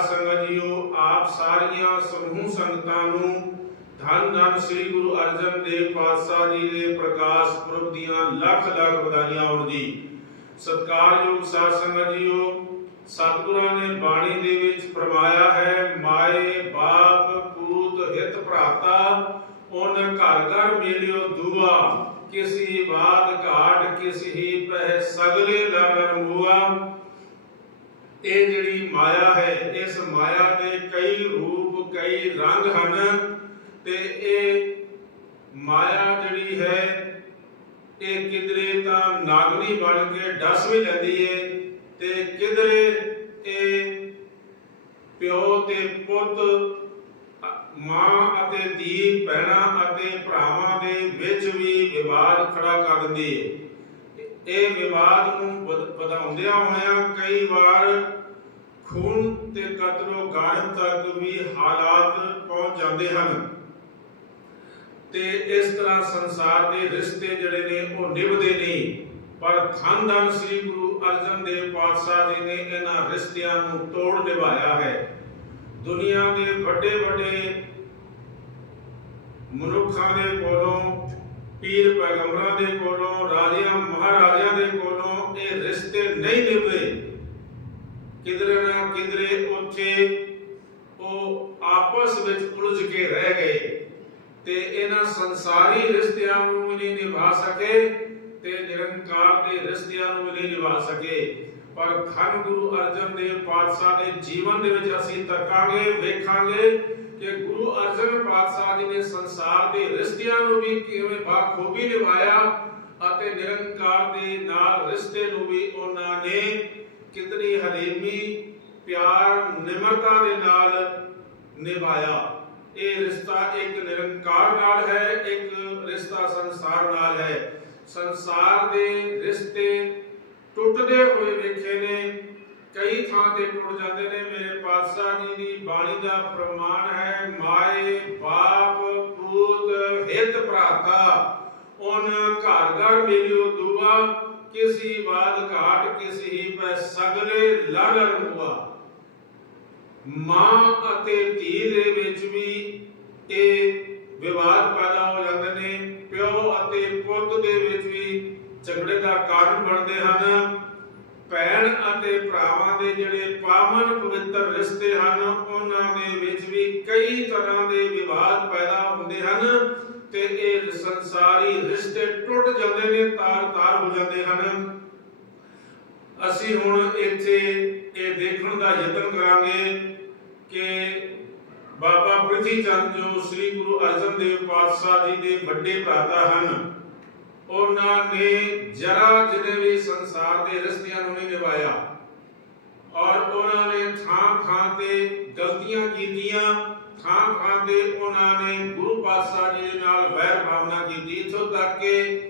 ਸੰਗਤ ਜੀਓ, ਆਪ ਸਾਰੀਆਂ ਸਮੂਹ ਸੰਗਤਾਂ ਨੂੰ ਧੰਨ ਧੰਨ ਸ੍ਰੀ ਗੁਰੂ ਅਰਜਨ ਦੇਵ ਪਾਤਸ਼ਾਹ ਜੀ ਦੇ ਪ੍ਰਕਾਸ਼ ਪੁਰਬ ਦੀਆਂ ਲੱਖ ਲੱਖ ਵਧਾਈਆਂ ਹੋਣ ਜੀ। ਸਤਿਕਾਰਯੋਗ ਸਾਧ ਸੰਗਤ ਜੀਓ, ਸਤਿਗੁਰਾਂ ਨੇ ਬਾਣੀ ਦੇ ਵਿੱਚ ਫਰਮਾਇਆ ਹੈ, ਮਾਏ ਬਾਪ ਪੂਤ ਹਿਤ ਭਰਾਤਾ ਓਨ ਘਰ ਘਰ ਮਿਲਿਓ ਦੁਆ। ਕਿਸੀ ਬਾਤ ਘਾਟ, ਕਿਸੀ ਹੀ ਪਹਿ ਸਗਲੇ ਲਗਨ ਮੂਆ। ਇਹ ਜਿਹੜੀ ਮਾਇਆ ਹੈ, ਇਸ ਮਾਇਆ ਦੇ ਕਈ ਰੂਪ, ਕਈ ਰੰਗ ਹਨ ਤੇ ਇਹ ਮਾਇਆ ਜਿਹੜੀ ਹੈ, ਇਹ ਕਿਧਰੇ ਤਾਂ ਨਾਗਨੀ ਬਣ ਕੇ ਡਸ ਵੀ ਲੈਂਦੀ ਏ ਤੇ ਕਿਧਰੇ ਇਹ ਪਿਓ ਤੇ ਪੁੱਤ, ਮਾਂ ਅਤੇ ਧੀ, ਭੈਣਾਂ ਅਤੇ ਭਰਾਵਾਂ ਦੇ ਵਿੱਚ ਵੀ ਵਿਵਾਦ ਖੜਾ ਕਰ ਦਿੰਦੀ ਏ। ਇਹ ਵਿਵਾਦ ਨੂੰ ਵਧਾਉਂਦਿਆਂ ਹੋਇਆਂ ਕਈ ਵਾਰ ਖੂਨ ਤੇ ਕਤਲੋ ਗਾਣ ਤੱਕ ਵੀ ਹਾਲਾਤ ਪਹੁੰਚ ਜਾਂਦੇ ਹਨ। ਤੇ ਇਸ ਤਰ੍ਹਾਂ ਸੰਸਾਰ ਦੇ ਰਿਸ਼ਤੇ ਜਿਹੜੇ ਨੇ ਉਹ ਨਿਭਦੇ ਨਹੀਂ ਪਰ ਧੰਨ ਧੰਨ ਸ੍ਰੀ ਗੁਰੂ ਅਰਜਨ ਦੇਵ ਪਾਤਸ਼ਾਹ ਜੀ ਨੇ ਇਹਨਾਂ ਰਿਸ਼ਤਿਆਂ ਨੂੰ ਤੋੜ ਨਿਭਾਇਆ ਹੈ। ਦੁਨੀਆ ਦੇ ਵੱਡੇ ਵੱਡੇ ਮਨੁੱਖਾਂ ਦੇ ਕੋਲੋਂ, ਪੀਰ ਪੈਗੰਬਰਾਂ ਦੇ ਕੋਲੋਂ, ਰਾਜਿਆਂ, ਮਹਾਰਾਜਿਆਂ ਦੇ ਕੋਲੋਂ ਇਹ ਰਿਸ਼ਤੇ ਨਹੀਂ ਨਿਭੇ ਕਿਧਰੇ ਨਾ ਕਿਧਰੇ ਉੱਥੇ ਉਹ ਆਪਸ ਵਿੱਚ ਉਲਝ ਕੇ ਰਹਿ ਗਏ ਤੇ ਇਹਨਾਂ ਸੰਸਾਰੀ ਰਿਸ਼ਤਿਆਂ ਨੂੰ ਵੀ ਨਹੀਂ ਨਿਭਾ ਸਕੇ ਤੇ ਨਿਰੰਕਾਰ ਦੇ ਰਿਸ਼ਤਿਆਂ ਨੂੰ ਵੀ ਨਹੀਂ ਨਿਭਾ ਸਕੇ। ਪਰ ਧੰਨ ਗੁਰੂ ਅਰਜਨ ਦੇਵ ਪਾਤਸ਼ਾਹ ਦੇ ਜੀਵਨ ਦੇ ਵਿੱਚ ਅਸੀਂ ਤੱਕਾਂਗੇ ਵੇਖਾਂਗੇ ਕਿ ਗੁਰੂ ਅਰਜਨ ਪਾਤਸ਼ਾਹ ਜੀ ਨੇ ਸੰਸਾਰ ਦੇ ਰਿਸ਼ਤਿਆਂ ਨੂੰ ਵੀ ਕਿਵੇਂ ਬਾਖੂਬੀ ਨਿਭਾਇਆ ਅਤੇ ਨਿਰੰਕਾਰ ਦੇ ਨਾਲ ਰਿਸ਼ਤੇ ਨੂੰ ਵੀ ਉਹਨਾਂ ਨੇ ਕਿਤਨੀ ਹਲੀਮੀ ਪਿਆਰ ਨਿਮਰਤਾ ਦੇ ਨਾਲ ਨਿਭਾਇਆ। ਇਹ ਰਿਸ਼ਤਾ ਇੱਕ ਨਿਰੰਕਾਰ ਨਾਲ ਹੈ, ਇੱਕ ਰਿਸ਼ਤਾ ਸੰਸਾਰ ਨਾਲ ਹੈ। ਸੰਸਾਰ ਦੇ ਰਿਸ਼ਤੇ ਟੁੱਟਦੇ ਹੋਏ ਵੇਖੇ ਨੇ, ਕਈ ਥਾਂ ਤੇ ਟੁੱਟ ਜਾਂਦੇ ਨੇ। ਮੇਰੇ ਪਾਤਸ਼ਾਹ ਜੀ ਦੀ ਬਾਣੀ ਦਾ ਪ੍ਰਮਾਣ ਹੈ, ਮਾਏ ਬਾਪ ਪੂਤ ਹਿਤ ਭਰਾਤਾ, ਉਨ ਘਰ ਘਰ ਮਿਲਿਓ ਦੁਆ। ਕਿਸੀ ਬਾਦ ਘਾਟ, ਕਿਸੀ ਹੀ ਪੈ ਲੜ ਰੂਆ ਮਾਂ ਅਤੇ ਧੀ ਦੇ ਵਿੱਚ ਵੀ ਇਹ ਵਿਵਾਦ ਪੈਦਾ ਹੋ ਜਾਂਦੇ ਨੇ। ਪਿਓ ਅਤੇ ਪੁੱਤ ਦੇ ਵਿੱਚ ਵੀ ਝਗੜੇ ਦਾ ਕਾਰਨ ਬਣਦੇ ਹਨ। ਭੈਣ ਅਤੇ ਭਰਾਵਾਂ ਦੇ ਜਿਹੜੇ ਪਾਵਨ ਪਵਿੱਤਰ ਰਿਸ਼ਤੇ ਹਨ, ਉਹਨਾਂ ਦੇ ਵਿੱਚ ਵੀ ਕਈ ਤਰ੍ਹਾਂ ਦੇ ਵਿਵਾਦ ਪੈਦਾ ਹੁੰਦੇ ਹਨ। ਤੇ ਇਹ ਸੰਸਾਰੀ ਰਿਸ਼ਤੇ ਟੁੱਟ ਜਾਂਦੇ ਨੇ ਤਾਰ-ਤਾਰ ਹੋ ਜਾਂਦੇ ਹਨ। ਅਸੀਂ ਹੁਣ ਇੱਥੇ ਇਹ ਦੇਖਣ ਦਾ ਯਤਨ ਕਰਾਂਗੇ ਕਿ ਬਾਬਾ ਪ੍ਰਿਥੀ ਚੰਦ ਜੋ ਸ੍ਰੀ ਗੁਰੂ ਅਰਜਨ ਦੇਵ ਪਾਤਸ਼ਾਹ ਜੀ ਦੇ ਵੱਡੇ ਭਰਾਤਾ ਹਨ, ਉਹਨਾਂ ਨੇ ਜਰਾ ਜਿਹਨੇ ਵੀ ਸੰਸਾਰ ਦੇ ਰਸਤਿਆਂ ਨੂੰ ਨਹੀਂ ਨਿਭਾਇਆ, ਔਰ ਉਹਨਾਂ ਨੇ ਥਾਂ ਥਾਂ ਤੇ ਗਲਤੀਆਂ ਕੀਤੀਆਂ ਥਾਂ ਥਾਂ ਤੇ ਉਹਨਾਂ ਨੇ ਗੁਰੂ ਪਾਤਸ਼ਾਹ ਜੀ ਦੇ ਨਾਲ ਵੈਰ ਭਾਵਨਾ ਕੀਤੀ। ਇਥੋਂ ਤੱਕ ਕਿ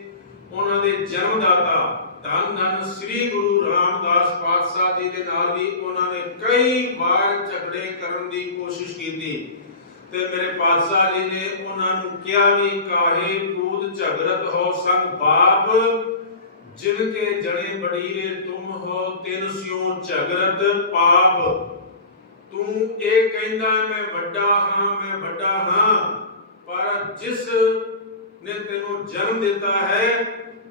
ਉਹਨਾਂ ਦੇ ਜਨਮਦਾਤਾ ਧੰਨ ਧੰਨ ਸ੍ਰੀ ਗੁਰੂ ਰਾਮਦਾਸ ਪਾਤਸ਼ਾਹ ਜੀ ਦੇ ਨਾਲ ਵੀ ਉਹਨਾਂ ਨੇ ਕਈ ਵਾਰ ਝਗੜੇ ਕਰਨ ਦੀ ਕੋਸ਼ਿਸ਼ ਕੀਤੀ। ਤੇ ਮੇਰੇ ਪਾਤਸ਼ਾਹ ਜੀ ਨੇ ਉਹਨਾਂ ਨੂੰ ਕਿਹਾ ਵੀ, ਕਾਹੇ ਕੂਦ ਝਗੜਤ ਹੋ ਸੰਗ ਬਾਪ, ਜਿਨ ਕੇ ਜਣੇ ਬੜੀਰੇ ਤੁਮ ਹੋ ਤਿਨ ਸਿਓ ਝਗੜਤ ਪਾਪ। ਤੂੰ ਇਹ ਕਹਿੰਦਾ, ਮੈਂ ਵੱਡਾ ਹਾਂ, ਮੈਂ ਵੱਡਾ ਹਾਂ, ਪਰ ਜਿਸ ਨੇ ਤੈਨੂੰ ਜਨਮ ਦਿੱਤਾ ਹੈ,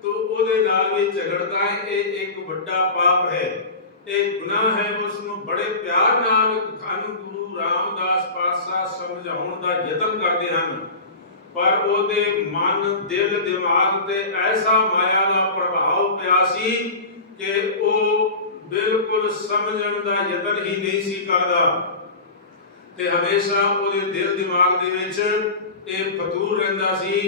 ਤੂੰ ਉਹਦੇ ਨਾਲ ਵੀ ਝਗੜਦਾ ਹੈ। ਇਹ ਇੱਕ ਵੱਡਾ ਪਾਪ ਹੈ। ਇਹ ਗੁਨਾਹ ਹੈ। ਉਸ ਨੂੰ ਬੜੇ ਪਿਆਰ ਨਾਲ ਧੰਨ ਗੁਰੂ ਰਾਮਦਾਸ ਪਾਤਸ਼ਾਹ ਸਮਝਾਉਣ ਦਾ ਯਤਨ ਕਰਦੇ ਹਨ। ਪਰ ਉਹਦੇ ਮਨ, ਦਿਲ, ਦਿਮਾਗ ਤੇ ਐਸਾ ਮਾਇਆ ਦਾ ਪ੍ਰਭਾਵ ਪਿਆ ਸੀ ਕਿ ਉਹ ਬਿਲਕੁਲ ਸਮਝਣ ਦਾ ਯਤਨ ਹੀ ਨਹੀਂ ਸੀ ਕਰਦਾ। ਤੇ ਹਮੇਸ਼ਾ ਉਹਦੇ ਦਿਲ ਦਿਮਾਗ ਦੇ ਵਿੱਚ ਇਹ ਫਤੂਰ ਰਹਿੰਦਾ ਸੀ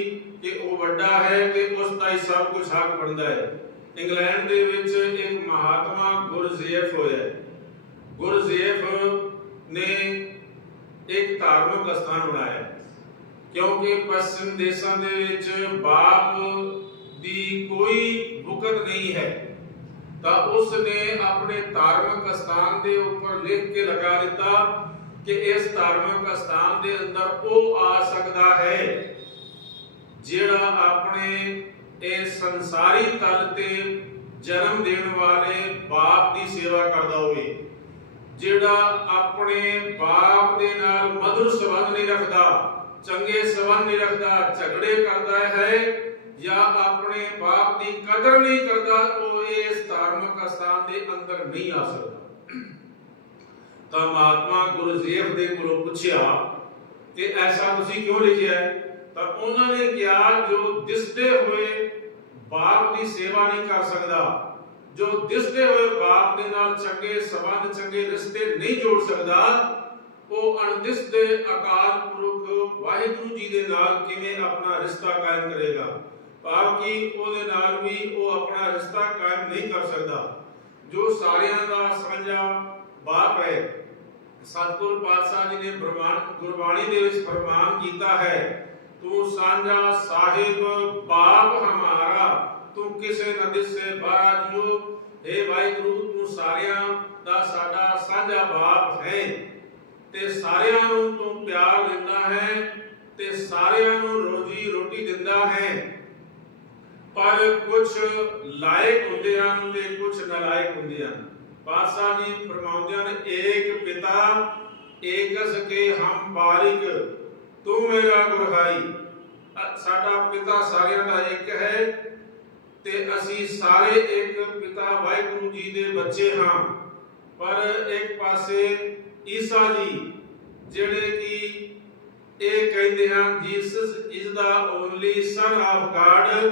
ਕਿ ਉਹ ਵੱਡਾ ਹੈ ਤੇ ਉਸ ਦਾ ਹੀ ਸਭ ਕੁਝ ਹੱਕ ਬਣਦਾ ਹੈ। ਇੰਗਲੈਂਡ ਦੇ ਵਿੱਚ ਇੱਕ ਮਹਾਤਮਾ ਗੁਰਜ਼ੇਫ ਹੋਇਆ ਗੁਰਜ਼ੇਫ ਨੇ ਇੱਕ ਧਾਰਮਿਕ ਸਥਾਨ ਬਣਾਇਆ ਕਿਉਂਕਿ ਪশ্চিਮ ਦੇਸ਼ਾਂ ਦੇ ਵਿੱਚ ਬਾਪ ਦੀ ਕੋਈ ਬੁਕਤ ਨਹੀਂ ਹੈ। ਤਾਂ ਉਸ ਨੇ ਆਪਣੇ ਧਾਰਮਿਕ ਸਥਾਨ ਦੇ ਉੱਪਰ ਲਿਖ ਕੇ ਲਗਾ ਦਿੱਤਾ ਕਿ ਇਸ ਧਾਰਮਿਕ ਸਥਾਨ ਦੇ ਅੰਦਰ ਉਹ ਆ ਸਕਦਾ ਹੈ, ਜਿਹੜਾ ਆਪਣੇ ਇਹ ਸੰਸਾਰੀ ਤਲ ਤੇ ਜਨਮ ਦੇਣ ਵਾਲੇ ਬਾਪ ਦੀ ਸੇਵਾ ਕਰਦਾ ਹੋਵੇ, ਜਿਹੜਾ ਆਪਣੇ ਬਾਪ ਦੇ ਨਾਲ ਮਧੁਰ ਸੰਬੰਧ ਨਹੀਂ ਰੱਖਦਾ, ਚੰਗੇ ਸੰਬੰਧ ਨਹੀਂ ਰੱਖਦਾ, ਝਗੜੇ ਕਰਦਾ ਹੈ ਜਾਂ ਆਪਣੇ ਬਾਪ ਦੀ ਕਦਰ ਨਹੀਂ ਕਰਦਾ, ਉਹ ਇਸ ਧਾਰਮਿਕ ਸਥਾਨ ਦੇ ਅੰਦਰ ਨਹੀਂ ਆ ਸਕਦਾ। ਤਾਂ ਮਹਾਤਮਾ ਗੁਰਜੀਵ ਦੇ ਕੋਲੋਂ ਪੁੱਛਿਆ ਕਿ ਐਸਾ ਤੁਸੀਂ ਕਿਉਂ ਲਿਖਿਆ ਤਾਂ ਉਹਨਾਂ ਨੇ ਕਿਹਾ, ਜੋ ਦਿਸਦੇ ਹੋਏ ਬਾਪ ਦੀ ਸੇਵਾ ਨਹੀਂ ਕਰ ਸਕਦਾ, ਜੋ ਦਿਸਦੇ ਹੋਏ ਬਾਪ ਦੇ ਨਾਲ ਚੰਗੇ ਸਬੰਧ, ਚੰਗੇ ਰਿਸ਼ਤੇ ਨਹੀਂ ਜੋੜ ਸਕਦਾ, ਉਹ ਅਣਦਿਸਦੇ ਅਕਾਲ ਪੁਰਖ ਵਾਹਿਗੁਰੂ ਜੀ ਦੇ ਨਾਲ ਕਿਵੇਂ ਆਪਣਾ ਰਿਸ਼ਤਾ ਕਾਇਮ ਕਰੇਗਾ? ਭਾਵ ਕਿ ਉਹਦੇ ਨਾਲ ਵੀ ਉਹ ਆਪਣਾ ਰਿਸ਼ਤਾ ਕਾਇਮ ਨਹੀਂ ਕਰ ਸਕਦਾ। ਜੋ ਸਾਰਿਆਂ ਦਾ ਸਾਂਝਾ ਬਾਪ ਹੈ, ਸਤਿਗੁਰ ਪਾਤਸ਼ਾਹ ਜੀ ਨੇ ਬਰਮਾਨ ਗੁਰਬਾਣੀ ਦੇ ਵਿੱਚ ਫਰਮਾਨ ਕੀਤਾ ਹੈ, ਤੂੰ ਸਾਂਝਾ ਸਾਹਿਬ, ਬਾਪ ਹਮਾਰਾ, ਤੂੰ ਕਿਸੇ ਨਾ ਦਿਸੇ ਬਾਜੋ ਏ ਵਾਹਿਗੁਰੂ, ਤੂੰ ਸਾਰਿਆਂ ਦਾ ਸਾਡਾ ਸਾਂਝਾ ਬਾਪ ਹੈ। ਤੇ ਸਾਰਿਆਂ ਨੂੰ ਤੂੰ ਪਿਆਰ ਦਿੰਦਾ ਹੈ, ਤੇ ਸਾਰਿਆਂ ਨੂੰ ਰੋਜੀ ਰੋਟੀ ਦਿੰਦਾ ਹੈ। ਪਰ ਕੁਝ ਲਾਇਕ ਹੁੰਦੇ ਹਨ ਤੇ ਕੁਝ ਨਲਾਇਕ ਹੁੰਦੇ ਹਨ। ਪਾਤਸ਼ਾਹ ਜੀ ਫਰਮਾਉਂਦੇ ਹਨ ਏਕ ਪਿਤਾ, ਏਕਸ ਕੇ ਹਮ ਬਾਰਿਕ, ਤੂੰ ਮੇਰਾ ਗੁਰਹਾਈ। ਸਾਡਾ ਪਿਤਾ ਸਾਰਿਆਂ ਦਾ ਇੱਕ ਹੈ ਤੇ ਅਸੀਂ ਸਾਰੇ ਇੱਕ ਪਿਤਾ ਵਾਹਿਗੁਰੂ ਜੀ ਦੇ ਬੱਚੇ ਹਾਂ। ਪਰ ਇੱਕ ਪਾਸੇ ਈਸਾ ਜੀ, ਜਿਹੜੇ ਕਿ ਇਹ ਕਹਿੰਦੇ ਹਨ, Jesus is the only son of God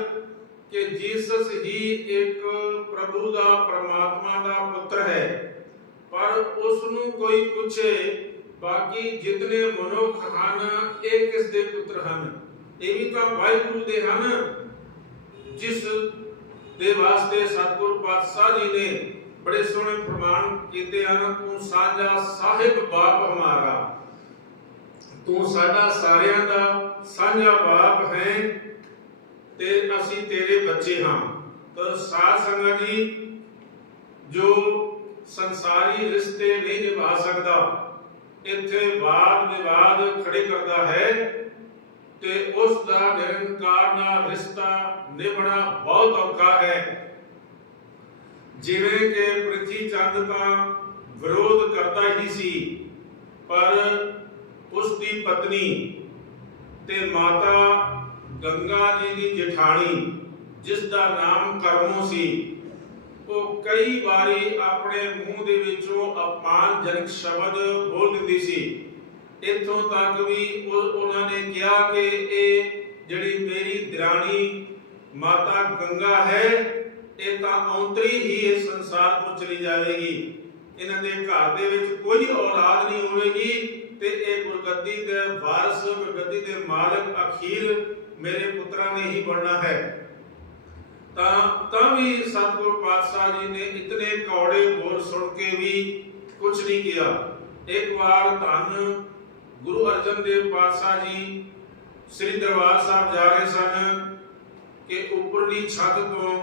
ਕਿ ਜੀਸਸ ਹੀ ਇੱਕ ਪ੍ਰਭੂ ਦਾ ਪ੍ਰਮਾਤਮਾ ਦਾ ਪੁੱਤਰ ਹੈ। ਪਰ ਉਸ ਨੂੰ ਕੋਈ ਪੁੱਛੇ, ਬਾਕੀ ਜਿਤਨੇ ਮਨੁੱਖ ਹਨ, ਇਹ ਕਿਸ ਦੇ ਪੁੱਤਰ ਹਨ? ਇਹ ਵੀ ਤਾਂ ਵਾਹਿਗੁਰੂ ਦੇ ਹਨ, ਜਿਸ ਦੇ ਵਾਸਤੇ ਸਤਿਗੁਰ ਪਾਤਸ਼ਾਹ ਜੀ ਨੇ ਬੜੇ ਸੋਹਣੇ ਪ੍ਰਮਾਣ ਕੀਤੇ ਹਨ, ਤੂੰ ਸਾਂਝਾ ਸਾਹਿਬ ਬਾਪ ਹਮਾਰਾ। ਤੂੰ ਸਾਡਾ ਸਾਰਿਆਂ ਦਾ ਸਾਂਝਾ ਬਾਪ ਹੈ। ਤੇ ਅਸੀਂ ਤੇਰੇ ਬੱਚੇ ਹਾਂ। ਤਾਂ ਸਾਧ ਸੰਗਤ ਜੀ, ਜੋ ਸੰਸਾਰੀ ਰਿਸ਼ਤੇ ਨਹੀਂ ਨਿਭਾ ਸਕਦਾ, ਇੱਥੇ ਵਾਦ ਵਿਵਾਦ ਖੜੇ ਕਰਦਾ ਹੈ ਤੇ ਉਸ ਦਾ ਨਿਰੰਕਾਰ ਨਾਲ ਰਿਸ਼ਤਾ ਨਿਭਣਾ ਬਹੁਤ ਔਖਾ ਹੈ। ਜਿਵੇਂ ਕਿ ਪ੍ਰਿਥੀ ਚੰਦ ਤਾਂ ਵਿਰੋਧ ਕਰਦਾ ਹੀ ਸੀ, ਪਰ ਉਸ ਦੀ ਪਤਨੀ ਤੇ ਮਾਤਾ ਗੰਗਾ ਜੀ ਦੀ ਜਠਾਣੀ, ਜਿਸ ਦਾ ਨਾਮ ਕਰਮੋ ਸੀ, ਉਹ ਕਈ ਵਾਰੀ ਆਪਣੇ ਮੂੰਹ ਦੇ ਵਿੱਚੋਂ ਅਪਮਾਨਜਨਕ ਸ਼ਬਦ ਬੋਲ ਦਿੰਦੀ ਸੀ। ਇੱਥੋਂ ਤੱਕ ਵੀ ਉਹਨਾਂ ਨੇ ਕਿਹਾ ਕਿ ਇਹ ਜਿਹੜੀ ਮੇਰੀ ਦਰਾਣੀ ਮਾਤਾ ਗੰਗਾ ਹੈ, ਇਹ ਤਾਂ ਔਂਤਰੀ ਹੀ ਇਸ ਸੰਸਾਰ ਤੋਂ ਚਲੀ ਜਾਵੇਗੀ। ਇਹਨਾਂ ਦੇ ਘਰ ਦੇ ਵਿੱਚ ਕੋਈ ਔਲਾਦ ਨਹੀਂ ਹੋਵੇਗੀ ਤੇ ਇਹ ਗੁਰਗੱਦੀ ਦੇ ਵਾਰਸ, ਗੁਰਗੱਦੀ ਦੇ ਮਾਲਕ ਅਖੀਰ ਮੇਰੇ ਪੁੱਤਰਾਂ ਨੇ ਹੀ ਬਣਨਾ ਹੈ। ਤਾਂ ਤਾਂ ਵੀ ਸਤਿਗੁਰ ਪਾਤਸ਼ਾਹ ਜੀ ਨੇ ਇਤਨੇ ਕੌੜੇ ਬੋਲ ਸੁਣ ਕੇ ਵੀ ਕੁਝ ਨਹੀਂ ਕਿਹਾ। ਇੱਕ ਵਾਰ ਧੰਨ ਗੁਰੂ ਅਰਜਨ ਦੇਵ ਪਾਤਸ਼ਾਹ ਜੀ ਸ੍ਰੀ ਦਰਬਾਰ ਸਾਹਿਬ ਜਾ ਰਹੇ ਸਨ ਕਿ ਉੱਪਰਲੀ ਛੱਤ ਤੋਂ